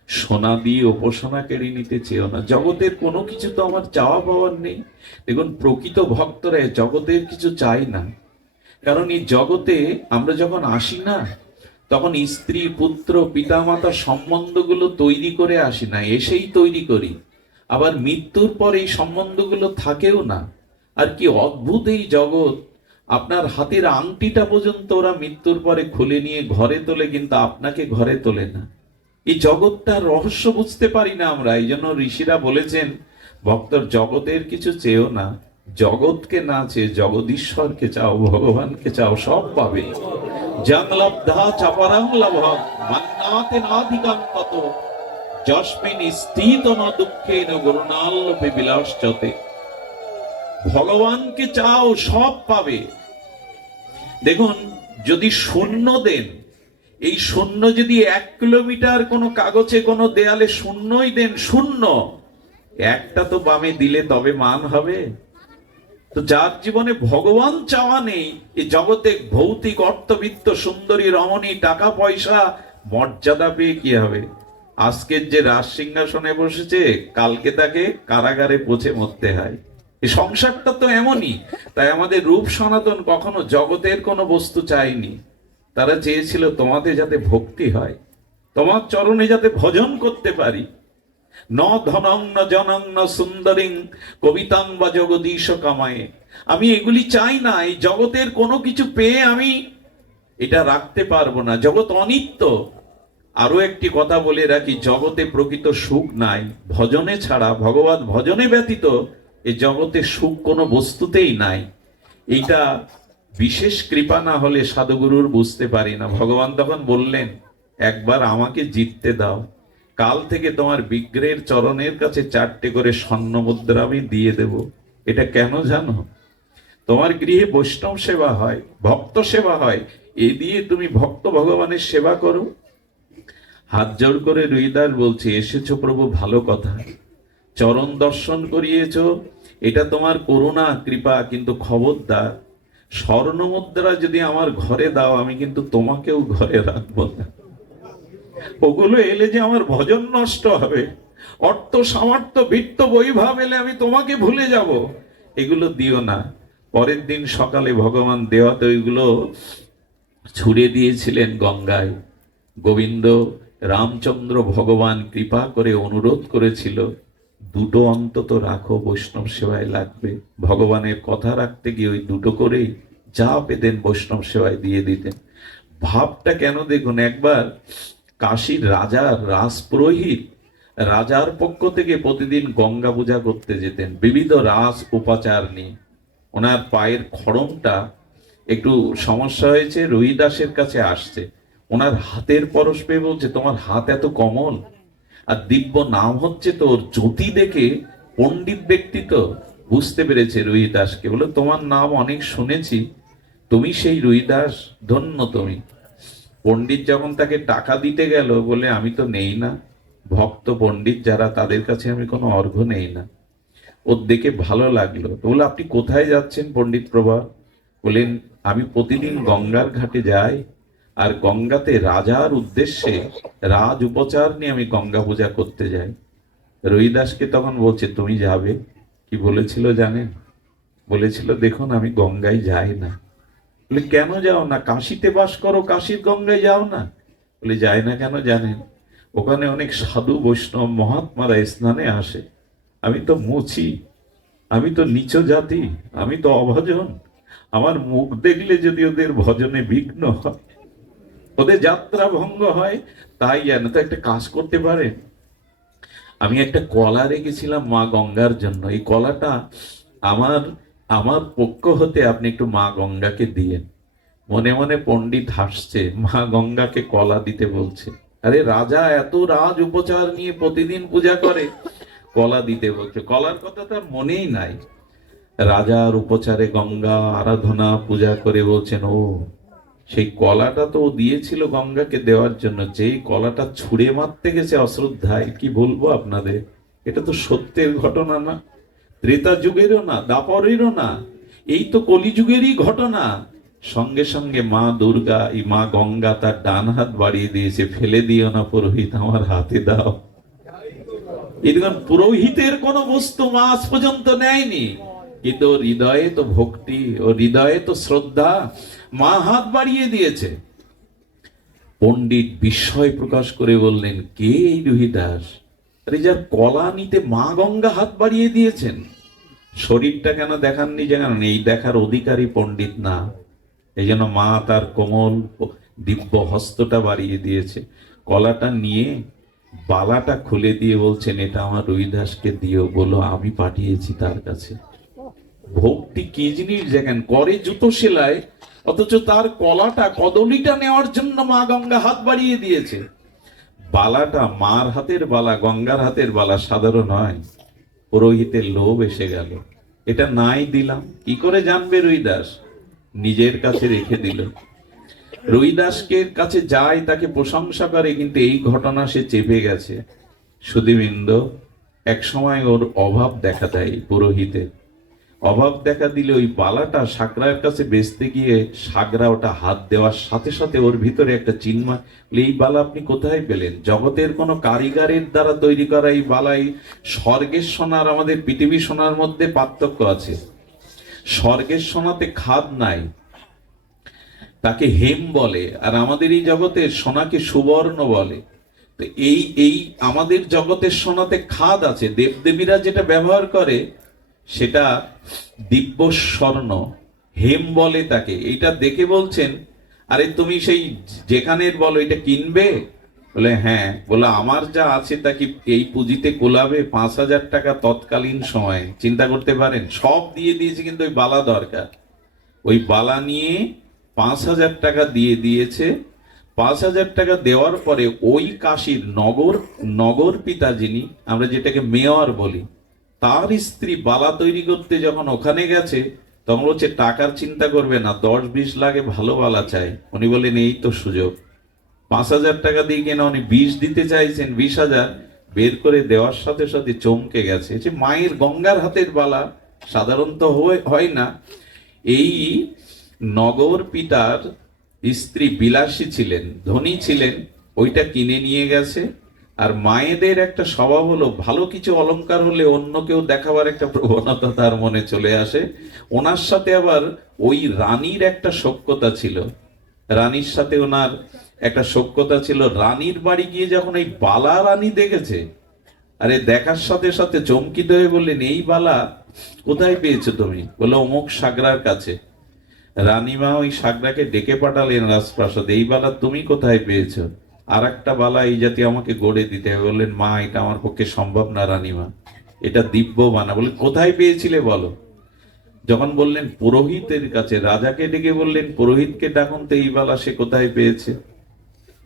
সোনা দিয়ে উপাসনা কেড়ে নিতে চেয়েও না। জগতের কোনো কিছু তো আমার চাওয়া পাওয়ার নেই। দেখুন, প্রকৃত ভক্তরা জগতের কিছু চাই না। কারণ এই জগতে আমরা যখন আসি না, তখন স্ত্রী, পুত্র, পিতামাতার সম্বন্ধগুলো তৈরি করে আসি না, এসেই তৈরি করি। আবার মৃত্যুর পর এই সম্বন্ধগুলো থাকেও না। আর কি অদ্ভুত এই জগৎ! আপনার হাতের আংটিটা পর্যন্ত ওরা মৃত্যুর পরে খুলে নিয়ে ঘরে তোলে, কিন্তু আপনাকে ঘরে তোলে না। এই জগৎটার রহস্য বুঝতে পারি না আমরা। এই জন্য ঋষিরা বলেছেন, ভক্তর জগতের কিছু চেয়েও না, জগৎকে না চেয়ে জগদীশ্বরকে চাও, ভগবানকে চাও, সব পাবে। জং লব্ধা চাপরাং লভঃ মান্নাতে নাধিকান্তত যস্মিন স্থিত ন দুঃখেন গুরুণাল্লভে বিলাসচতে। ভগবানকে চাও, সব পাবে। দেখুন, যদি শূন্য দেন, এই শূন্য যদি 1 কিলোমিটার কোনো কাগজে, কোনো দেয়ালে শূন্যই দেন, শূন্য একটা তো বামে দিলে তবে মান হবে। তো যার জীবনে ভগবান চাওয়া নেই, এই জগতে ভৌতিক অর্থবিত্ত, সুন্দরী রমণী, টাকা পয়সা, মর্যাদা পেয়ে কি হবে? আজকের যে রাজ সিংহাসনে বসেছে, কালকে তাকে কারাগারে পচে মরতে হয়। এই সংসারটা তো এমনই। তাই আমাদের রূপ সনাতন কখনো জগতের কোনো বস্তু চাইনি। তারা চেয়েছিল তোমাতে যাতে ভক্তি হয়, তোমার চরণে যাতে ভজন করতে পারি। ন ধনং ন জনং ন সুন্দরিং কবিতাং বা জগদীশ কামায়ে। আমি এগুলি চাই না। এই জগতের কোনো কিছু পেয়ে আমি এটা রাখতে পারবো না। জগৎ অনিত্য। আরো একটি কথা বলে রাখি, জগতে প্রকৃত সুখ নাই ভজনে ছাড়া। ভগবত ভজনে ব্যতীত এই জগতে সুখ কোনো বস্তুতেই নাই। এইটা বিশেষ কৃপা না হলে সাধুগুরুর বুঝতে পারি না। ভগবান তখন বললেন, একবার আমাকে জিততে দাও, কাল থেকে তোমার বিগ্রহের চরণের কাছে 4টে করে স্বর্ণ মুদ্রা আমি দিয়ে দেব। এটা কেন জানো? তোমার গৃহে বৈষ্ণব সেবা হয়, ভক্ত সেবা হয়, এ দিয়ে তুমি ভক্ত ভগবানের সেবা করো। হাত জোর করে রুইদাস বলছে, এসেছো প্রভু, ভালো কথা, চরণ দর্শন করিয়েছো, এটা তোমার করুণা কৃপা, কিন্তু খবরদার স্বর্ণ মুদ্রা যদি আমার ঘরে দাও, আমি কিন্তু তোমাকেও ঘরে রাখবো না। ওগুলো এলে যে আমার ভজন নষ্ট হবে, অর্থ সামর্থ্য বিত্ত বৈভব এলে আমি তোমাকে ভুলে যাব, এগুলো দিও না। পরের দিন সকালে ভগবান দেওয়াতে ওইগুলো ছুড়ে দিয়েছিলেন গঙ্গায়। গোবিন্দ রামচন্দ্র ভগবান কৃপা করে অনুরোধ করেছিল, 2টো অন্তত রাখো, বৈষ্ণব সেবায় লাগবে। ভগবানের কথা রাখতে গিয়ে ওই 2টো করেই যা পেতেন বৈষ্ণব সেবায় দিয়ে দিতেন। ভাবটা কেন দেখুন। একবার কাশীর রাজার রাজপুরোহিত রাজার পক্ষ থেকে প্রতিদিন গঙ্গা পূজা করতে যেতেন, বিবিধ রাজ উপাচার নিয়ে। ওনার পায়ের খড়মটা একটু সমস্যা হয়েছে, রুইদাসের কাছে আসছে। ওনার হাতের পরশ পেয়ে বলছে, তোমার হাত এত কমল, আর দিব্য নাম হচ্ছে তোর। জ্যোতি দেখে পণ্ডিত ব্যক্তি তো বুঝতে পেরেছে রুইদাসকে। বলে, তোমার নাম অনেক শুনেছি, তুমি সেই রুইদাস, ধন্য তুমি। পণ্ডিত যখন তাকে টাকা দিতে গেল, বলে, আমি তো নেই না, ভক্ত পণ্ডিত যারা তাদের কাছে আমি কোনো অর্ঘ্য নেই না। ওর দেখে ভালো লাগলো। তো বলে, আপনি কোথায় যাচ্ছেন পণ্ডিত প্রভা? বলেন, আমি প্রতিদিন গঙ্গার ঘাটে যাই, আর গঙ্গাতে রাজার উদ্দেশ্যে রাজ উপচার নিয়ে আমি গঙ্গা পূজা করতে যাই। রুইদাসকে তখন বলছে, তুমি যাবে? কি বলেছিল জানেন? বলেছিল, দেখুন আমি গঙ্গায় যাই না। বলে, কেন যাও না? কাশীতে বাস করো, কাশীর গঙ্গায় যাও না? বলে, যাই না কেন জানেন? ওখানে অনেক সাধু বৈষ্ণব মহাত্মারা স্নানে আসে, আমি তো মুছি, আমি তো নিচ জাতি, আমি তো অভজন, আমার মুখ দেখলে যদি ওদের ভজনে বিঘ্ন হয়, ওদের যাত্রা ভঙ্গ হয়, তাই যেন তো একটা কাজ করতে পারে। আমি একটা কলা রেখেছিলাম মা গঙ্গার জন্য, এই কলাটা আমার আমার পক্ষ হতে আপনি একটু মা গঙ্গাকে দিয়েন। মনে মনে পণ্ডিত হাসছে, মা গঙ্গাকে কলা দিতে বলছে। আরে রাজা এত রাজ উপচার নিয়ে প্রতিদিন পূজা করে, কলা দিতে বলছে, কলার কথা তার মনেই নাই। রাজার উপচারে গঙ্গা আরাধনা পূজা করে বলছেন, ও সেই কলাটা তো ও দিয়েছিল গঙ্গাকে দেওয়ার জন্য, যেই কলাটা ছুঁড়ে মারতে গেছে অশ্রদ্ধায়, কি বলবো আপনাদের, এটা তো সত্যের ঘটনা না, ত্রেতা যুগেরও না, দাপরেরও না, এই তো কলিযুগেরই ঘটনা। সঙ্গে সঙ্গে মা দুর্গা, এই মা গঙ্গা তার ডান হাত বাড়িয়ে দিয়েছে, ফেলে দিও না পুরোহিত, আমার হাতে দাও। এই দেখুন, পুরোহিতের কোন বস্তু মা আজ পর্যন্ত নেয়নি, কিন্তু হৃদয়ে তো ভক্তি ও হৃদয়ে তো শ্রদ্ধা, মা হাত বাড়িয়ে দিয়েছে। পণ্ডিত বিস্ময় প্রকাশ করে বললেন, কে এই রুহিদাস? আরে যার কলা নিতে মা গঙ্গা হাত বাড়িয়ে দিয়েছেন। শরীরটা কেন দেখাননি জানেন? এই দেখার অধিকারী পণ্ডিত না, এই জন্য মা তার কোমল দিব্য হস্তটা বাড়িয়ে দিয়েছে। কলাটা নিয়ে বালাটা খুলে দিয়ে বলছেন, এটা আমার রুহিদাসকে দিও, বলো আমি পাঠিয়েছি তার কাছে। ভক্তি কি জিনিস দেখেন, করে জুতো সেলাই, অথচ তার কলাটা কদলিটা নেওয়ার জন্য মা গঙ্গা হাত বাড়িয়ে দিয়েছে। বালাটা মার হাতের বালা, গঙ্গার হাতের বালা সাধারণ হয়। পুরোহিতের লোভ এসে গেল, এটা নাই দিলাম, কি করে জানবে রুহিদাস? নিজের কাছে রেখে দিল। রুহিদাসকে কাছে যায়, তাকে প্রশংসা করে, কিন্তু এই ঘটনা সে চেপে গেছে। সুধীবৃন্দ, এক সময় ওর অভাব দেখা দেয়, পুরোহিতের অভাব দেখা দিলে ওই বালাটা সাকরার কাছে বেচতে গিয়ে সাকরা ওটা হাত দেওয়ার সাথে সাথে ওর ভিতরে একটা চিন্ময়, এই বালা আপনি কোথায় পেলেন? জগতের কোন কারিগরের দ্বারা তৈরি করা এই বালাই, স্বর্গের সোনার আমাদের পৃথিবী সোনার মধ্যে পার্থক্য আছে। স্বর্গের সোনাতে খাদ নাই, তাকে হেম বলে, আর আমাদের এই জগতের সোনাকে সুবর্ণ বলে। তো এই এই আমাদের জগতের সোনাতে খাদ আছে, দেবদেবীরা যেটা ব্যবহার করে সেটা দিব্য স্বর্ণ, হেম বলে তাকে। এইটা দেখে বলছেন, আরে তুমি সেই যেখানের বলো, এটা কিনবে? বলে হ্যাঁ। বলে আমার যা আছে তা কি এই পুঁজিতে কোলাবে? 5,000 টাকা তৎকালীন সময়ে, চিন্তা করতে পারেন, সব দিয়ে দিয়েছে, কিন্তু ওই বালা দরকার। ওই বালা নিয়ে 5,000 টাকা দিয়ে দিয়েছে। 5,000 টাকা দেওয়ার পরে ওই কাশীর নগর পিতা, যিনি আমরা যেটাকে মেয়র বলি, তার স্ত্রী বালা তৈরি করতে যখন ওখানে গেছে, তখন বলছে টাকার চিন্তা করবে না, 10-20 লাখে ভালো বালা চাই। উনি বলেন এই তো সুযোগ। 5,000 টাকা দিয়ে কেন উনি 20 দিতে চাইছেন, 20,000 বের করে দেওয়ার সাথে সাথে চমকে গেছে। যে মায়ের গঙ্গার হাতের বালা সাধারণত হয় না। এই নগর পিতার স্ত্রী বিলাসী ছিলেন, ধনী ছিলেন, ওইটা কিনে নিয়ে গেছে। আর মায়েদের একটা স্বভাব হলো, ভালো কিছু অলংকার হলে অন্য কেউ দেখাবার একটা প্রবণতা তার মনে চলে আসে। ওনার সাথে আবার ওই রানীর একটা সখ্যতা ছিল, রানীর সাথে ওনার একটা সখ্যতা ছিল। রানীর বাড়ি গিয়ে যখন এই বালা রানী দেখেছে, আরে দেখার সাথে সাথে চমকিত হয়ে বললেন, এই বালা কোথায় পেয়েছো তুমি? বললো অমুক সাগরার কাছে। রানীমা ওই সাগরাকে ডেকে পাঠালেন রাজপ্রাসাদে, এই বালা তুমি কোথায় পেয়েছো? আর একটা বালা এই জাতি আমাকে গড়ে দিতে হবে। বললেন, মা এটা আমার পক্ষে সম্ভব না রানীমা, এটা দিব্য বানা। বলে কোথায় পেয়েছিলে বলো। যখন বললেন পুরোহিতের কাছে, রাজাকে ডেকে বললেন পুরোহিতকে ডাকুন তো, এই বালা সে কোথায় পেয়েছে।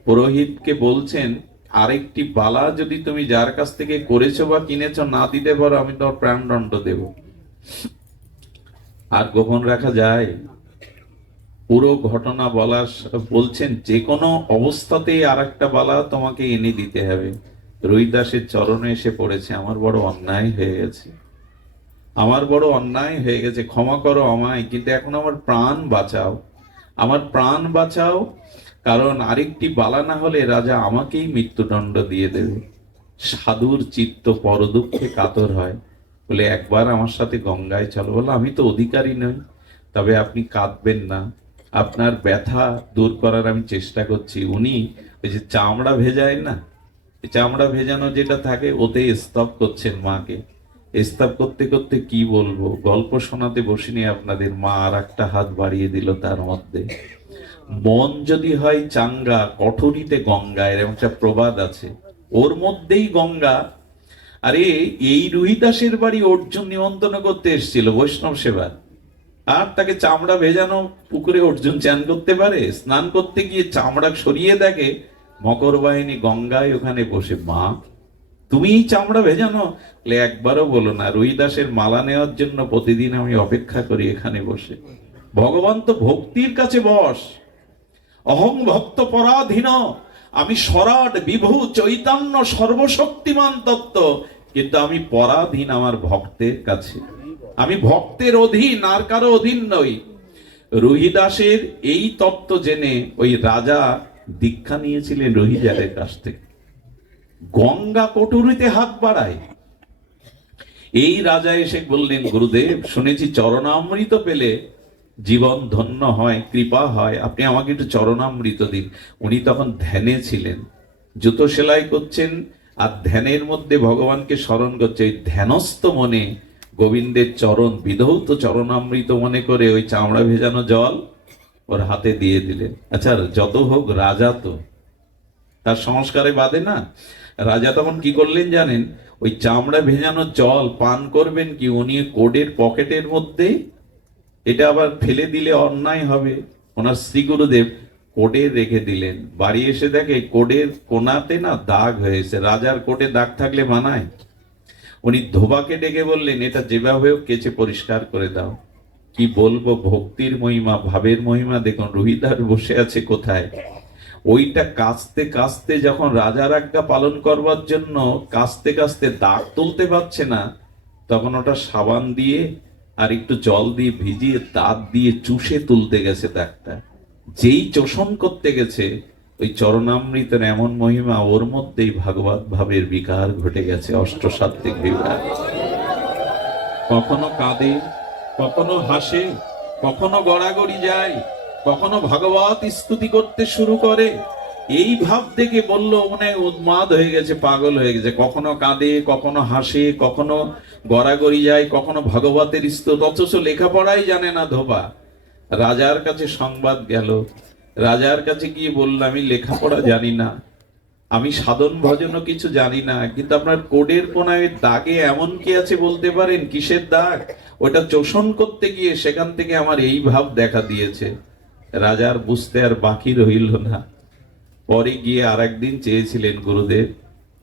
পুরোহিতকে বলছেন, আরেকটি বালা যদি তুমি যার কাছ থেকে করেছো বা কিনেছো না দিতে পারো, আমি তোমার প্রাণদণ্ড দেব। আর গোপন রাখা যায়? পুরো ঘটনা বলছেন, যে কোনো অবস্থাতেই আর একটা বালা তোমাকে এনে দিতে হবে। রুহিদাসের চরণে এসে পড়েছে, আমার বড় অন্যায় হয়ে গেছে, আমার বড় অন্যায় হয়ে গেছে, ক্ষমা করো আমায়, কিন্তু এখন আমার প্রাণ বাঁচাও, আমার প্রাণ বাঁচাও, কারণ আরেকটি বালা না হলে রাজা আমাকেই মৃত্যুদণ্ড দিয়ে দেবে। সাধুর চিত্ত পরদুঃখে কাতর হয়, বলে একবার আমার সাথে গঙ্গায় চলো। বলো আমি তো অধিকারী নই, তবে আপনি কাঁদবেন না, আপনার ব্যথা দূর করার আমি চেষ্টা করছি। উনি ওই যে চামড়া ভেজায় না, চামড়া ভেজানো যেটা থাকে, ওতে স্তব করছেন মাকে। স্তব করতে করতে কি বলবো, গল্প শোনাতে বসিনি আপনাদের, মা আর একটা হাত বাড়িয়ে দিল তার মধ্যে। মন যদি হয় চাঙ্গা, কঠোরিতে গঙ্গা, এরকম একটা প্রবাদ আছে, ওর মধ্যেই গঙ্গা। আরে এই রুহিদাসের বাড়ি অর্জুন নিমন্ত্রণ করতে এসেছিল বৈষ্ণব সেবা, আর তাকে চামড়া ভেজানো পুকুরে অর্জুন চান করতে পারে? স্নান করতে গিয়ে চামড়া সরিয়ে দেখে মকর বাহিনী গঙ্গায় ওখানে বসে। মা, তুমি এই চামড়া ভেজানো? একবারও বলো না, রুহিদাসের মালা নেওয়ার জন্য প্রতিদিন আমি অপেক্ষা করি এখানে বসে। ভগবান তো ভক্তির কাছে বস। অহং ভক্ত পরাধীন, আমি সরাট বিভু চৈতন্য সর্বশক্তিমান তত্ত্ব, কিন্তু আমি পরাধীন আমার ভক্তের কাছে। আমি ভক্তের অধীন, আর কারো অধীন নই। রুহিদাসের এই তত্ত্ব জেনে ওই রাজা দীক্ষা নিয়েছিলেন রুহিদাসের কাছ থেকে। গঙ্গা কটুরিতে হাত বাড়ায়। এই রাজা এসে বললেন, গুরুদেব, শুনেছি চরণামৃত পেলে জীবন ধন্য হয়, কৃপা হয়, আপনি আমাকে একটু চরণামৃত দিন। উনি তখন ধ্যানে ছিলেন, জুতো সেলাই করছেন আর ধ্যানের মধ্যে ভগবানকে স্মরণ করছে। ওই ধ্যানস্থ মনে গোবিন্দের চরণ বিধৌত চরণামৃত মনে করে ওই চামড়া ভেজানো জল ওর হাতে দিয়ে দিলেন। আচ্ছা, যত হোক রাজা তো, তার সংস্কারে বাদে না। রাজা তখন কি করলেন জানেন? ওই চামড়া ভেজানো জল পান করবেন কি, উনি কোডের পকেটের মধ্যে, এটা আবার ফেলে দিলে অন্যায় হবে, ওনার শ্রী গুরুদেব কোডে রেখে দিলেন। বাড়ি এসে দেখে কোডের কোনাতে না দাগ হয়েছে। রাজার কোটে দাগ থাকলে মানায়? উনি ধোবাকে ডেকে বললেন, এটা যেভাবে হোক কেচে পরিষ্কার করে দাও। কি বলবো, ভক্তির মহিমা, ভাবের মহিমা দেখুন। রুহিদাস বসে আছে কোথায়, ওইটা কাস্তে কাস্তে যখন রাজার আজ্ঞা পালন করবার জন্য কাস্তে কাস্তে দাগ তুলতে পারছে না, তখন ওটা সাবান দিয়ে আর একটু জল দিয়ে ভিজিয়ে দাঁত দিয়ে চুষে তুলতে গেছে দাগটা। যেই চোষণ করতে গেছে, ওই চরণামৃতের এমন মহিমা, ওর মধ্যেই ভাগবত ভাবের বিকার ঘটে গেছে, অষ্টসাত্ত্বিক বিকার। কখনো কাঁদে, কখনো হাসে, কখনো গড়াগড়ি যায়, কখনো ভাগবত স্তুতি করতে শুরু করে। এই ভাব দেখে বলল মনে হয় উন্মাদ হয়ে গেছে, পাগল হয়ে গেছে। কখনো কাঁদে, কখনো হাসে, কখনো গড়াগড়ি যায়, কখনো ভাগবতের স্তুতি, অথচ লেখাপড়াই জানে না ধোবা। রাজার কাছে সংবাদ গেল। রাজার কাছে গিয়ে বলল, আমি লেখাপড়া জানি না, আমি সাধন ভজনও কিছু জানি না, কিন্তু আপনার কোডের কোনায় দাগে এমন কি আছে বলতে পারেন? কিসের দাগ? ওটা চোষণ করতে গিয়ে সেখান থেকে আমার এই ভাব দেখা দিয়েছে। রাজার বুঝতে আর বাকি রইল না। পরে গিয়ে আর একদিন চেয়েছিলেন, গুরুদেব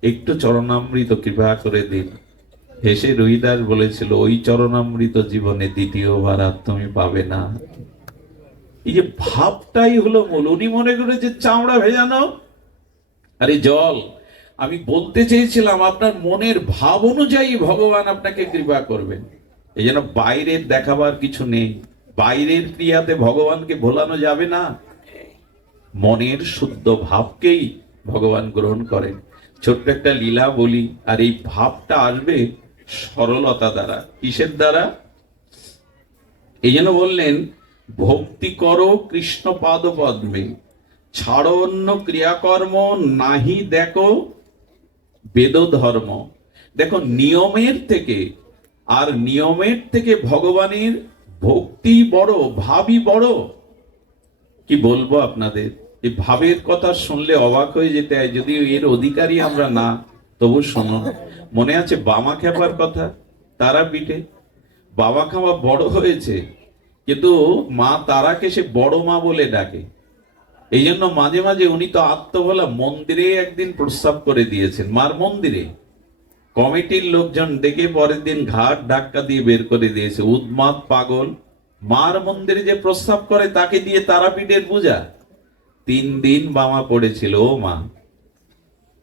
একটু চরণামৃত কৃপা করে দিন। হেসে রুহিদাস বলেছিল, ওই চরণামৃত জীবনে দ্বিতীয়বার আর তুমি পাবে না। এই যে ভাবটাই হলো মূল। উনি মনে করে যে চামড়া ভেজানো, আরে জল। আমি বলতে চেয়েছিলাম আপনার মনের ভাব অনুযায়ী ভগবান আপনাকে কৃপা করবেন। এই জন্য বাইরের দেখাবার কিছু নেই, বাইরের ক্রিয়াতে ভগবানকে ভোলানো যাবে না। মনের শুদ্ধ ভাবকেই ভগবান গ্রহণ করেন। ছোট্ট একটা লীলা বলি, আর এই ভাবটা আসবে সরলতা দ্বারা। কিসের দ্বারা? এই জন্য বললেন, ভক্তি করো কৃষ্ণ পাদ পদ্মে, ছাড়ো অন্য ক্রিয়াকর্ম, নাহি দেখো বেদ ধর্ম। দেখো, নিয়মের থেকে ভগবানের ভক্তি বড়, ভাবই বড়। কি বলবো আপনাদের, এই ভাবের কথা শুনলে অবাক হয়ে যেতে হয়, যদিও এর অধিকারী আমরা না, তবু শুনুন। মনে আছে বামা খেপার কথা? তারাপীঠে বাবা খাওয়া বড় হয়েছে, কিন্তু মা তারাকে সে বড় মা বলে ডাকে। এই জন্য মাঝে মাঝে উনি তো আত্মবলা মন্দিরে একদিন প্রস্তাব করে দিয়েছেন, মার মন্দিরে। কমিটির লোকজন ডেকে পরের দিন ঘাট ধাক্কা দিয়ে বের করে দিয়েছে। উন্মাদ পাগল, মার মন্দিরে যে প্রস্তাব করে তাকে দিয়ে তারাপীঠের পূজা। 3 দিন বামা পড়েছিল, ও মা,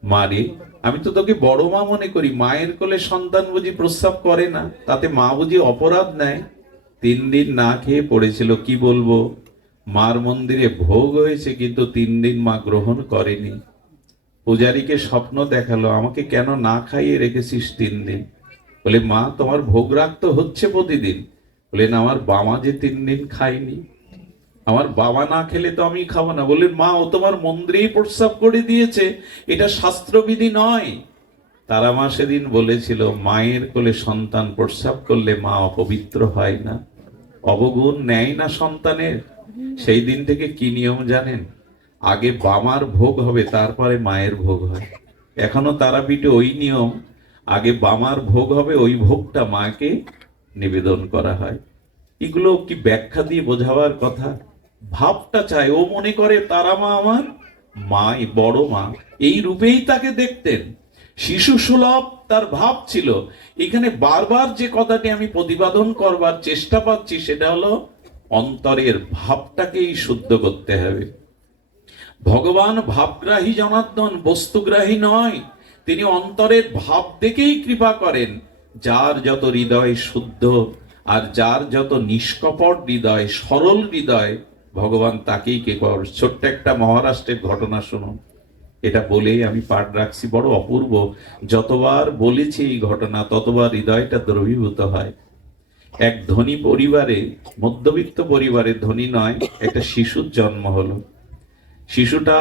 মারে আমি তো তোকে বড় মা মনে করি, মায়ের কোলে সন্তান বুঝি প্রস্তাব করে না, তাতে মা বুঝি অপরাধ নেয়? 3 দিন না খেয়ে পড়েছিল। কি বলবো, মার মন্দিরে ভোগ হয়েছে, কিন্তু 3 দিন মা গ্রহণ করেনি। পূজারীকে স্বপ্ন দেখালো, আমাকে কেন না খাইয়ে রেখেছিস 3 দিন? বলে, মা তোমার ভোগ রাখতে হচ্ছে প্রতিদিন। বলেন, আমার বাবা যে 3 দিন খায়নি, আমার বাবা না খেলে তো আমি খাবো না। বললেন, মা ও তোমার মন্দিরেই প্রস্তাব করে দিয়েছে, এটা শাস্ত্রবিধি নয়। তারা মা সেদিন বলেছিল, মায়ের কোলে সন্তান প্রস্রাব করলে মা অপবিত্র হয় না, অবগুণ নেয় না সন্তানের। সেই দিন থেকে কি নিয়ম জানেন? আগে বামার ভোগ হবে, তারপরে মায়ের ভোগ হয়। এখনো তারাপীঠে ওই নিয়ম, আগে বামার ভোগ হবে, ওই ভোগটা মাকে নিবেদন করা হয়। এগুলো কি ব্যাখ্যা দিয়ে বোঝাবার কথা? ভাবটা চাই, ও মনে করে তারা মা আমার মাই, বড় মা, এই রূপেই তাকে দেখতেন। শিশু সুলভ তার ভাব ছিল। এখানে বারবার যে কথাটি আমি প্রতিপাদন করবার চেষ্টা পাচ্ছি সেটা হলো অন্তরের ভাবটাকেই শুদ্ধ করতে হবে। ভগবান ভাবগ্রাহী জনার্দন, বস্তুগ্রাহী নয়। তিনি অন্তরের ভাব দেখেই কৃপা করেন। যার যত হৃদয় শুদ্ধ আর যার যত নিষ্কপট হৃদয়, সরল হৃদয়, ভগবান তাকেই কে কর। ছোট্ট একটা মহারাষ্ট্রের ঘটনা শুনুন। এটা বলেই আমি পাঠ রাখছি, বড় অপূর্ব। যতবার বলেছি এই ঘটনা ততবার হৃদয়টা দ্রবীভূত হয়। এক ধনী পরিবারে, মধ্যবিত্ত পরিবারে, ধনী নয়, একটা শিশুর জন্ম হলো। শিশুটা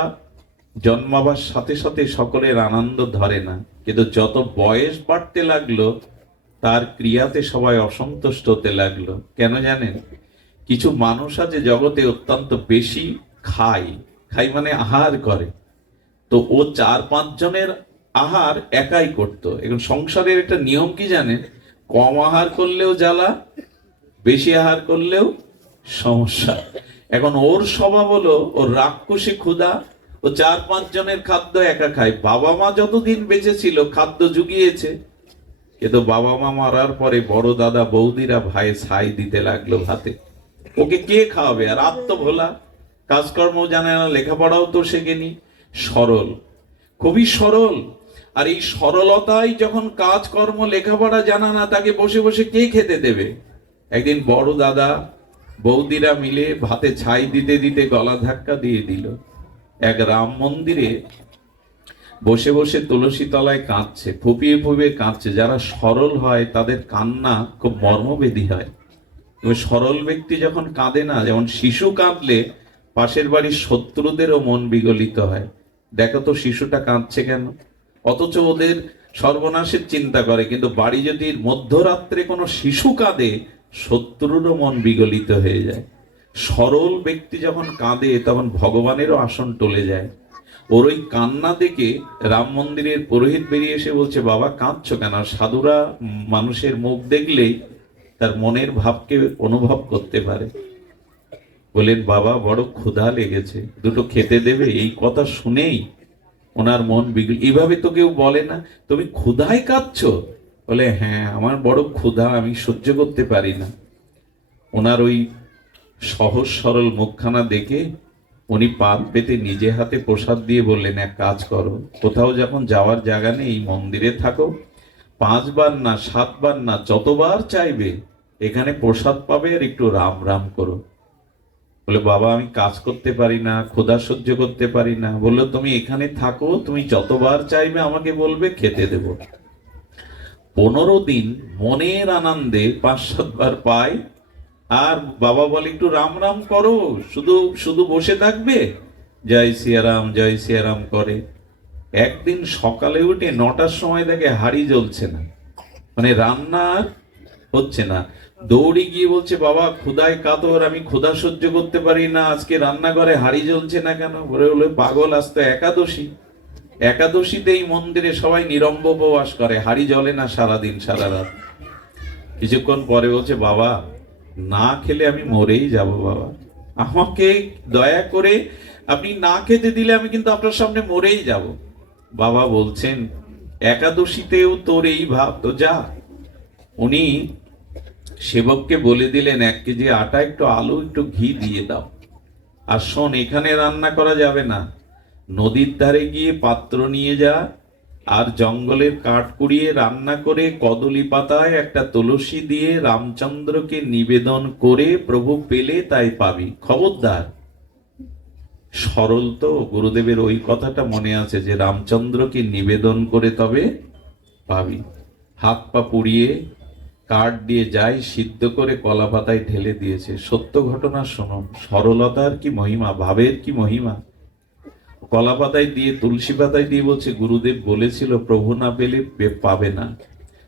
জন্মাবার সাথে সাথে সকলের আনন্দ ধরে না, কিন্তু যত বয়স বাড়তে লাগলো তার ক্রিয়াতে সবাই অসন্তুষ্ট হতে লাগলো। কেন জানেন? কিছু মানুষ আছে জগতে অত্যন্ত বেশি খায়, খাই মানে আহার করে। তো ও 4-5 জনের আহার একাই করতো। এখন সংসারের একটা নিয়ম কি জানেন? কম আহার করলেও জ্বালা, বেশি আহার করলেও সমস্যা। এখন ওর স্বভাব হলো, ওর রাক্ষসী ক্ষুধা, ও 4-5 জনের খাদ্য একা খায়। বাবা মা যতদিন বেঁচে ছিল খাদ্য জুগিয়েছে, কিন্তু বাবা মা মারার পরে বড় দাদা বৌদিরা ভাই ছাই দিতে লাগলো ভাতে। ওকে কে খাওয়াবে? আর আত্মভোলা, কাজকর্ম জানে না, লেখাপড়াও তো শেখেনি। সরল, খুবই সরল। আর এই সরলতাই যখন কাজকর্ম লেখাপড়া জানা না, তাকে বসে বসে কে খেতে দেবে? একদিন বড় দাদা বৌদিরা মিলে ভাতে ছাই দিতে দিতে গলা ধাক্কা দিয়ে দিল। এক রাম মন্দিরে বসে বসে তুলসী তলায় কাঁদছে, ফুপিয়ে ফুপিয়ে কাঁদছে। যারা সরল হয় তাদের কান্না খুব মর্মবেদী হয়। তবে সরল ব্যক্তি যখন কাঁদে না, যেমন শিশু কাঁদলে পাশের বাড়ির শত্রুদেরও মন বিগলিত হয়। দেখো তো শিশুটা কাঁদছে কেন? অথচ ওদের সর্বনাশের চিন্তা করে, কিন্তু বাড়ি যদি মধ্যরাত্রে কোনো শিশু কাঁদে, শত্রুরও মন বিগলিত হয়ে যায়। সরল ব্যক্তি যখন কাঁদে তখন ভগবানেরও আসন টলে যায়। ওর ওই কান্না দেখে রাম মন্দিরের পুরোহিত বেরিয়ে এসে বলছে, বাবা কাঁদছো কেন? সাধুরা মানুষের মুখ দেখলেই তার মনের ভাবকে অনুভব করতে পারে। বলেন, বাবা বড় ক্ষুধা লেগেছে, দুটো খেতে দেবে? এই কথা শুনেই ওনার মন বিগড়ে। এইভাবে তো কেউ বলে না, তুমি ক্ষুধায় কাঁদছো? বলে, হ্যাঁ আমার বড় ক্ষুধা, আমি সহ্য করতে পারি না। ওনার ওই সহজ সরল মুখখানা দেখে উনি পাত পেতে নিজে হাতে প্রসাদ দিয়ে বললেন, এক কাজ করো, কোথাও যখন যাওয়ার জায়গা নেই এই মন্দিরে থাকো, 5 বার না 7 বার না, যতবার চাইবে এখানে প্রসাদ পাবে, আর একটু রাম রাম করো। বলে, বাবা আমি কাজ করতে পারি না, ক্ষুধা সহ্য করতে পারি না। বললো, তুমি এখানে থাকো, তুমি যতবার চাইবে আমাকে বলবে, খেতে দেব। 15 দিন মনের আনন্দে 5-7 বার পায়। আর বাবা বলে, একটু রাম রাম করো, শুধু শুধু বসে থাকবে, জয় সিয়ারাম জয় সিয়ারাম করে। একদিন সকালে উঠে 9টার সময় দেখে হাঁড়ি জ্বলছে না, মানে রান্না হচ্ছে না। দৌড়ে গিয়ে বলছে, বাবা ক্ষুধায় কাতর, আমি ক্ষুধা সহ্য করতে পারি না, আজকে রান্নাঘরে হাঁড়ি জ্বলছে না কেন? বলে, হলো পাগল, আজ তো একাদশী। একাদশীতেই মন্দিরে সবাই নিরম্ব উপবাস করে, হাঁড়ি জ্বলে না সারাদিন সারা রাত। কিছুক্ষণ পরে বলছে, বাবা না খেলে আমি মরেই যাব, বাবা আমাকে দয়া করে আপনি না খেতে দিলে আমি কিন্তু আপনার সামনে মরেই যাব। বাবা বলছেন, একাদশীতেও তোর এই ভাব, তো যা। উনি সেবককে বলে দিলেন, 1 কেজি আটা, একটু আলু, একটু ঘি দিয়ে দাও। আর শোন, এখানে রান্না করা যাবে না, নদীর ধারে গিয়ে পাত্র নিয়ে যা, আর জঙ্গলের কাঠ কুড়িয়ে রান্না করে কদলি পাতায় একটা তুলসী দিয়ে রামচন্দ্রকে নিবেদন করে প্রভু পেলে তাই পাবি, খবরদার। সরল তো, গুরুদেবের ওই কথাটা মনে আছে যে রামচন্দ্রকে নিবেদন করে তবে পাবি। হাত পা পুড়িয়ে কাঠ দিয়ে যাই সিদ্ধ করে কলা পাতায় ঢেলে দিয়েছে। সত্য ঘটনা শুনুন, সরলতার কি মহিমা, ভাবের কি মহিমা। কলা পাতায় দিয়ে, তুলসী পাতায় দিয়ে বলছে, গুরুদেব বলেছিল প্রভু না পেলে পাবে না।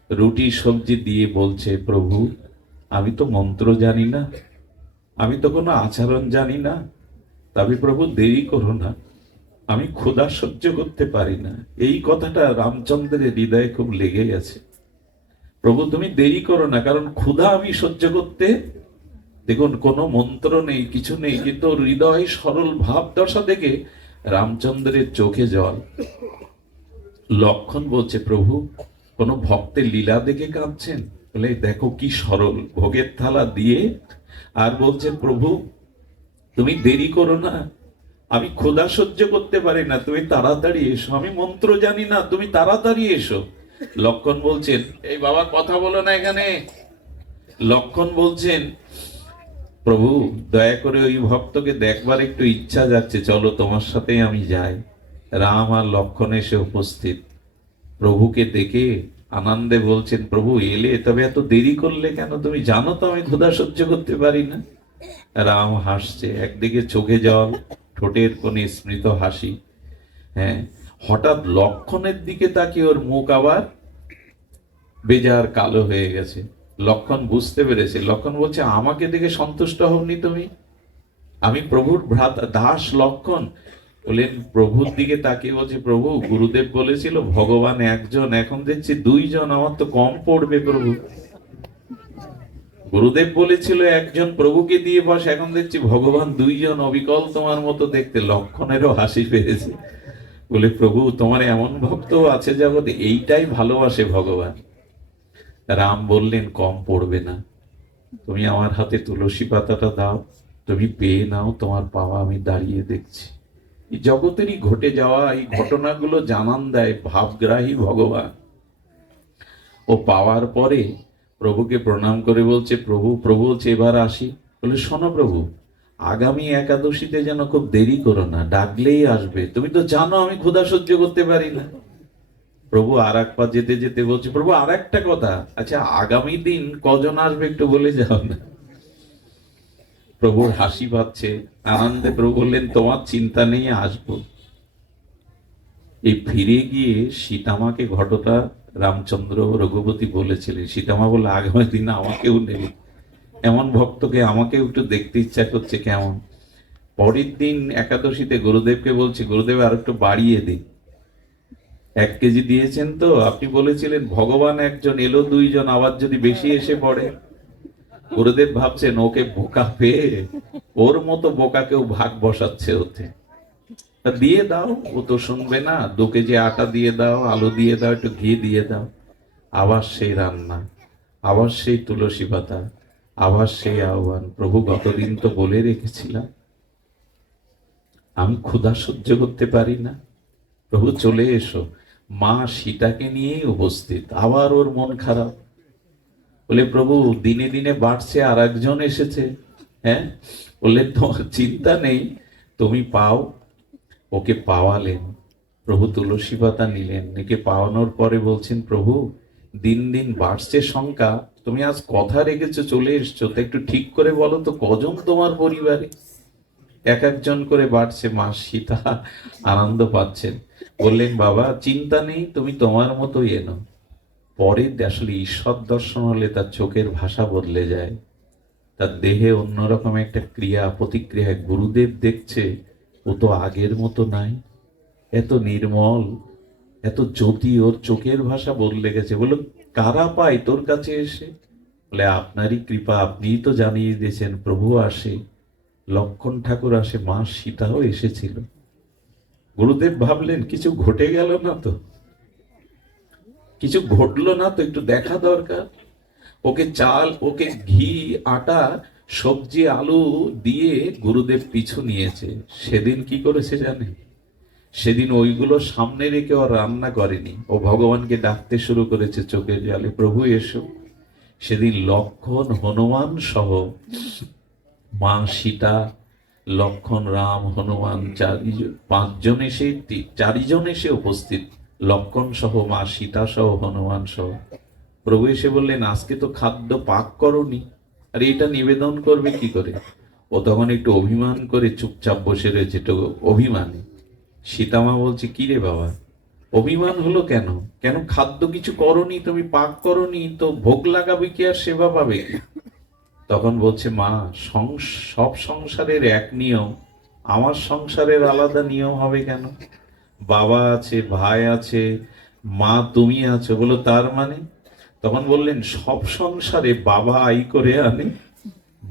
রুটি সবজি দিয়ে বলছে, প্রভু আমি তো মন্ত্র জানি না, আমি তো কোনো আচরণ জানি না, তবে প্রভু দেরি করো না, আমি ক্ষুধা সহ্য করতে পারি না। এই কথাটা রামচন্দ্রের হৃদয়ে খুব লেগে গেছে। প্রভু তুমি দেরি করো না, কারণ ক্ষুধা আমি সহ্য করতে, দেখুন কোনো মন্ত্র নেই, কিছু নেই, কিন্তু ওর হৃদয় সরল ভাব দশা দেখে রামচন্দ্রের চোখে জল। লক্ষণ বলছে প্রভু কোন ভক্তের লীলা দেখে কাঁদছেন? বলে দেখো কি সরল, ভোগের থালা দিয়ে আর বলছেন প্রভু তুমি দেরি করো না, আমি ক্ষুধা সহ্য করতে পারি না, তুমি তাড়াতাড়ি এসো, আমি মন্ত্র জানি না, তুমি তাড়াতাড়ি এসো। লক্ষণ বলছেন এই বাবা কথা বলো না এখানে। লক্ষণ বলছেন প্রভু দয়া করে ওই ভক্তকে দেখবার একটু ইচ্ছা যাচ্ছে, চলো তোমার সাথে আমি যাই। রাম আর লক্ষণ এসে উপস্থিত, প্রভুকে দেখে আনন্দে বলছেন প্রভু এলে, তবে এত দেরি করলে কেন? তুমি জানো তো আমি ক্ষুধা সহ্য করতে পারি না। রাম হাসছে, একদিকে চোখে জল, ঠোঁটের কোণে স্মৃত হাসি। হ্যাঁ, হঠাৎ লক্ষণের দিকে তাকিয়ে ওর মুখ আবার বেজার কালো হয়ে গেছে। লক্ষণ বুঝতে পেরেছে। লক্ষণ বলছে আমাকে দেখে সন্তুষ্ট হওনি তুমি? আমি প্রভুর ভ্রাতা দাস লক্ষণ। বললেন প্রভুর দিকে তাকিয়ে বলছে প্রভু গুরুদেব বলেছিল ভগবান একজন, এখন দেখছি দুইজন, আমার তো কম পড়বে প্রভু। গুরুদেব বলেছিল একজন, প্রভুকে দিয়ে বস, এখন দেখছি ভগবান দুইজন, অবিকল তোমার মতো দেখতে। লক্ষণেরও হাসি পেয়েছে। বলে প্রভু তোমার এমন ভক্ত আছে জগতে, এইটাই ভালোবাসে ভগবান। রাম বললেন কম পড়বে না, তুমি আমার হাতে তুলসী পাতাটা দাও, তুমি পেয়ে নাও, তোমার পাওয়া আমি দাঁড়িয়ে দেখছি। এই জগতেরই ঘটে যাওয়া এই ঘটনাগুলো জানান দেয় ভাবগ্রাহী ভগবান। ও পাওয়ার পরে প্রভুকে প্রণাম করে বলছে প্রভু, প্রভু বলছে এবার আসি। বলে শোনো প্রভু, আগামী একাদশীতে যেন খুব দেরি করো না, ডাকলেই আসবে, তুমি তো জানো আমি ক্ষুধা সহ্য করতে পারি না। প্রভু আর এক পা যেতে যেতে বলছে প্রভু আর একটা কথা, আচ্ছা আগামী দিন কজন আসবে একটু বলে যাও না। প্রভুর হাসি পাচ্ছে, আনন্দে প্রভু বললেন তোমার চিন্তা নেই, আসবো। এই ফিরে গিয়ে সীতামাকে ঘটনা রামচন্দ্র রঘুপতি বলেছিলেন। সীতামা বলে আগামী দিন আমাকেও নেবে, এমন ভক্তকে আমাকেও একটু দেখতে ইচ্ছা করছে কেমন। পরের দিন একাদশীতে গুরুদেবকে বলছে গুরুদেব আর একটু বাড়িয়ে দিন, 1 কেজি দিয়েছেন তো, আপনি বলেছিলেন ভগবান একজন, এলো দুইজন, আবার যদি বেশি এসে পড়ে। গুরুদেব ভাবছেন ওকে বোকা পেয়ে ওর মতো বোকা কেউ ভাগ বসাচ্ছে ওতে, তা দিয়ে দাও, ও তো শুনবে না। 2 কেজি আটা দিয়ে দাও, আলু দিয়ে দাও, একটু ঘি দিয়ে দাও। আবার সেই রান্না, আবার সেই তুলসী পাতা, আবার সেই আহ্বান। প্রভু গতদিন তো বলে রেখেছিলাম আমি ক্ষুধা সহ্য করতে পারি না, প্রভু চলে এসো। মা সীতাকে নিয়েই উপস্থিত, আবার ওর মন খারাপ। বলে প্রভু দিনে দিনে বাড়ছে, আর একজন এসেছে। হ্যাঁ, বললে তোমার চিন্তা নেই, তুমি পাও। ওকে পাওয়ালেন, প্রভু তুলসী পাতা নিলেন, একে পাওয়ানোর পরে বলছেন প্রভু দিন দিন বাড়ছে সংখ্যা, তুমি আজ কথা রেখেছো চলে এসছো, তা একটু ঠিক করে বলো তো কজন তোমার পরিবারে? এক একজন করে বাড়ছে। মা সীতা আনন্দ পাচ্ছেন। বললেন বাবা চিন্তা নেই, তুমি তোমার মতোই এনো। পরে আসলে ঈশ্বর দর্শন হলে তার চোখের ভাষা বদলে যায়, তার দেহে অন্যরকম একটা ক্রিয়া প্রতিক্রিয়া। গুরুদেব দেখছে ও তো আগের মতো নাই, এত নির্মল, এত জ্যোতি, ওর চোখের ভাষা বদলে গেছে। বলল কারা পায় তোর কাছে এসে? বলে আপনারই কৃপা, আপনিই তো জানিয়ে দিয়েছেন প্রভু আসে, লক্ষণ ঠাকুর আসে, মা সীতাও এসেছিল। গুরুদেব ভাবলেন কিছু ঘটে গেল না তো, কিছু ঘটলো না তো, একটু দেখা দরকার। ওকে চাল, ওকে ঘি, আটা, সবজি, আলু দিয়ে গুরুদেব পিছু নিয়েছে। সেদিন কি করেছে জানে? সেদিন ওইগুলো সামনে রেখে ও রান্না করেনি, ও ভগবানকে ডাকতে শুরু করেছে চোখের জলে, প্রভু এসো। সেদিন লক্ষণ হনুমান সহ মা সীতা, লক্ষণ, রাম, হনুমান, 5জন এসে, 4জন এসে উপস্থিত, লক্ষণ সহ, মা সীতা সহ, হনুমান সহ। প্রভু এসে বললেন আজকে তো খাদ্য পাক করনি, আর এটা নিবেদন করবে কি করে? ও তখন একটু অভিমান করে চুপচাপ বসে রয়েছে, একটু অভিমানে। সীতামা বলছে কি রে বাবা, অভিমান হলো কেন? কেন খাদ্য কিছু করনি, তুমি পাক করনি তো ভোগ লাগাবে কি আর সেবা পাবে কি? তখন বলছে, মা, সব সংসারের এক নিয়ম, আমার সংসারের আলাদা নিয়ম হবে কেন? বাবা আছে, ভাই আছে, মা তুমি আছো, বলো তার মানে? তখন বললেন, সব সংসারে বাবা আয় করে আনে,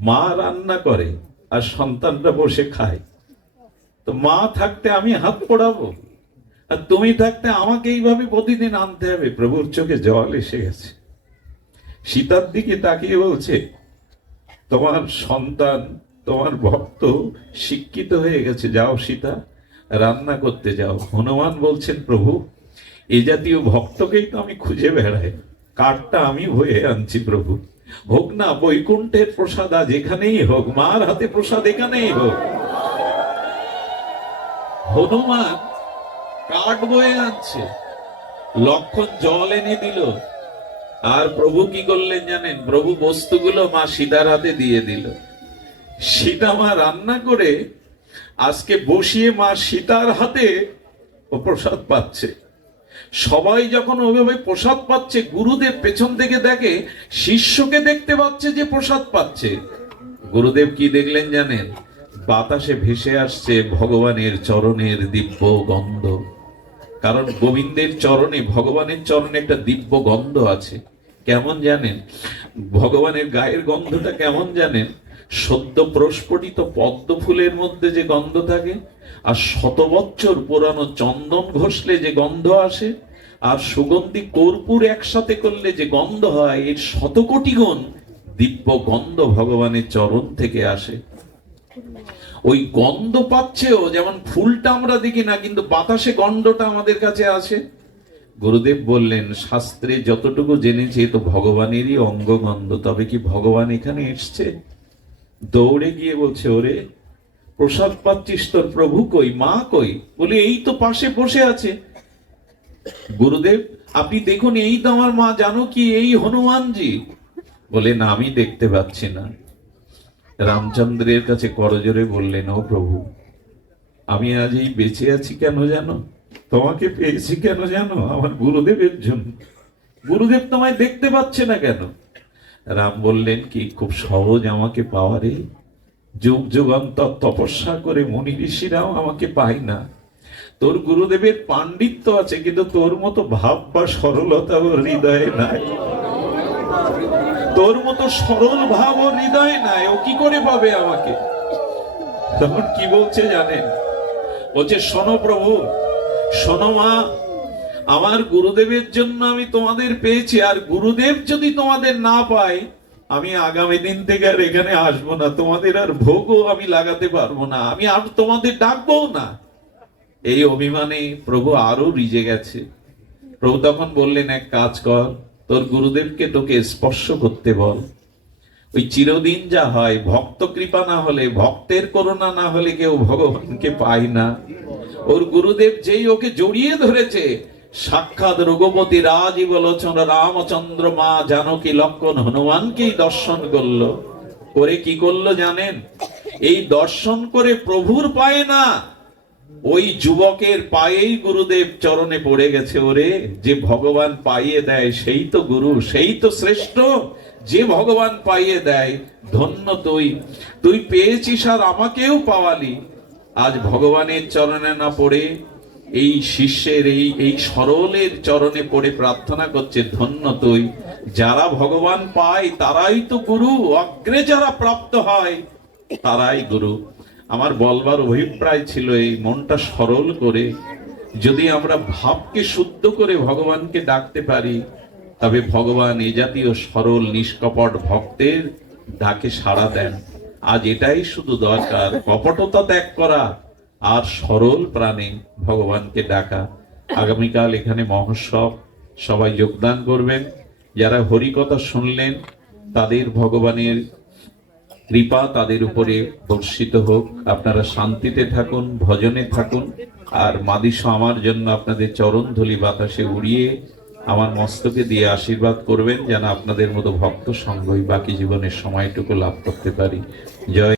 মা রান্না করে, আর সন্তানরা বসে খায়। তো মা থাকতে আমি হাত পোড়াবো, আর তুমি থাকতে আমাকে এইভাবে প্রতিদিন আনতে হবে? প্রভুর চোখে জল এসে গেছে। সীতার দিকে তাকিয়ে বলছে, তোমার সন্তান, তোমার ভক্ত শিক্ষিত হয়ে গেছে, যাও সীতা, রান্না করতে যাও। হনুমান বলছেন, প্রভু, এ জাতীয় ভক্তকেই তো আমি খুঁজে বেড়াই, কাঠটা আমি বয়ে আনছি, প্রভু, হোক না বৈকুণ্ঠের প্রসাদ, আজ এখানেই হোক, মার হাতে প্রসাদ এখানেই হোক। হনুমান কাঠ বয়ে আনছে, লক্ষণ জল এনে দিল, আর প্রভু কি করলেন জানেন? প্রভু বস্তুগুলো মা সীতার হাতে দিয়ে দিল। সীতা মা রান্না করে আজকে বসিয়ে মা সীতার হাতে ও প্রসাদ পাচ্ছে। সবাই যখন ওইভাবে প্রসাদ পাচ্ছে, গুরুদেব পেছন থেকে দেখে, শিষ্যকে দেখতে পাচ্ছে যে প্রসাদ পাচ্ছে। গুরুদেব কি দেখলেন জানেন? বাতাসে ভেসে আসছে ভগবানের চরণের দিব্য গন্ধ। কারণ গোবিন্দের চরণে, ভগবানের চরণে একটা দিব্য গন্ধ আছে। কেমন জানেন? ভগবানের গায়ের গন্ধটা কেমন জানেন? সদ্য প্রস্ফুটিত পদ্ম ফুলের মধ্যে যে গন্ধ থাকে, আর 100 বছর পুরানো চন্দন ঘষলে যে গন্ধ আসে, আর সুগন্ধি কর্পূর একসাথে করলে যে গন্ধ হয়, এর 100 কোটি গুণ দিব্য গন্ধ ভগবানের চরণ থেকে আসে। ওই গন্ধ পাচ্ছেও, যেমন ফুলটা আমরা দেখি না, কিন্তু বাতাসে গন্ধটা আমাদের কাছে আসে। গুরুদেব বললেন, শাস্ত্রে যতটুকু জেনেছি এ তো ভগবানেরই অঙ্গগন্ধ, তবে কি ভগবান এখানে এসছে? দৌড়ে গিয়ে বলছে, ওরে, প্রসাদ পাচ্ছিস, তোর প্রভু কই, মা কই? বলে, এই তো পাশে বসে আছে। গুরুদেব, আপনি দেখুন, এই তো আমার মা জানকী, এই হনুমানজি। বলে, না, আমি দেখতে পাচ্ছি না। রামচন্দ্রের কাছে করজোরে বললেন, ও প্রভু, আমি আজ এই বেঁচে আছি কেন জানো? তোমাকে পেয়েছি কেন জানো? আমার গুরুদেবের জন্য। গুরুদেব তোমায় দেখতে পাচ্ছে না কেন? রাম বললেন, কি খুব সহজ আমাকে পাওয়ারে? যুগ যুগান্তর তপস্যা করে মুনি ঋষিরাও আমাকে পায় না। তোর গুরুদেবের পাণ্ডিত্য আছে, কিন্তু তোর মতো ভাব বা সরলতা ওর হৃদয়ে নাই। তোর মতো সরল ভাব ওর হৃদয়ে নাই, ও কি করে পাবে আমাকে? তখন কি বলছে জানেন? বলছে, শোনো প্রভু, শোনো মা, আমার গুরুদেবের জন্য আমি তোমাদের পেয়েছি, আর গুরুদেব যদি তোমাদের না পায়, আমি আগামী দিন থেকে আর এখানে আসবো না, তোমাদের আর ভোগও আমি লাগাতে পারবো না, আমি আর তোমাদের ডাকবো না। এই অভিমানে প্রভু আরো রিজে গেছে। প্রভু তখন বললেন, এক কাজ কর, তোর গুরুদেবকে তোকে স্পর্শ করতে বল। ওই চিরদিন যা হয়, ভক্ত কৃপা না হলে, ভক্তের করুণা না হলে কেউ ভগবানকে পায় না। ওর গুরুদেব যেই ওকে জড়িয়ে ধরেছে, সাক্ষাৎ রঘুপতি রাজীব লোচন রামচন্দ্র মা জানকী লক্ষণ হনুমানকেই দর্শন করলো। করে কি করলো জানেন? এই দর্শন করে প্রভুর পায়ে না, ওই যুবকের পায়েই গুরুদেব চরণে পড়ে গেছে। ওরে, যে ভগবান পাইয়ে দেয় সেই তো গুরু, সেই তো শ্রেষ্ঠ। যে ভগবান পাইয়ে দেয়, ধন্য তুই, তুই পেয়েছিস আর আমাকেও পাওয়ালি। আজ ভগবানের চরণে না পড়ে এই শিষ্যের, এই সরলের চরণে পড়ে প্রার্থনা করছে, ধন্য তুই। যারা ভগবান পায় তারাই তো গুরু, অগ্রে যারা প্রাপ্ত হয় তারাই গুরু। আমার বলবার অভিপ্রায় ছিল, এই মনটা সরল করে যদি আমরা ভাবকে শুদ্ধ করে ভগবানকে ডাকতে পারি, তবে ভগবান এই জাতীয় সরল নিষ্কপট ভক্তের ডাকে সাড়া দেন। আজ এটাই শুধু দরকার, কপটতা ত্যাগ করা আর সরল প্রাণে ভগবানকে ডাকা। আগামীকাল এখানে মহোৎসব, সবাই যোগদান করবেন। যারা হরিকথা শুনলেন, তাদের ভগবানের কৃপা তাদের উপরে বর্ষিত হোক। আপনারা শান্তিতে থাকুন, ভজনে থাকুন। আর মাদিস আমার জন্য আপনাদের চরণ ধুলি বাতাসে উড়িয়ে আমার মস্তকে দিয়ে আশীর্বাদ করবেন, যেন আপনাদের মতো ভক্ত সঙ্গই বাকি জীবনের সময়টুকু লাভ করতে পারি। জয়।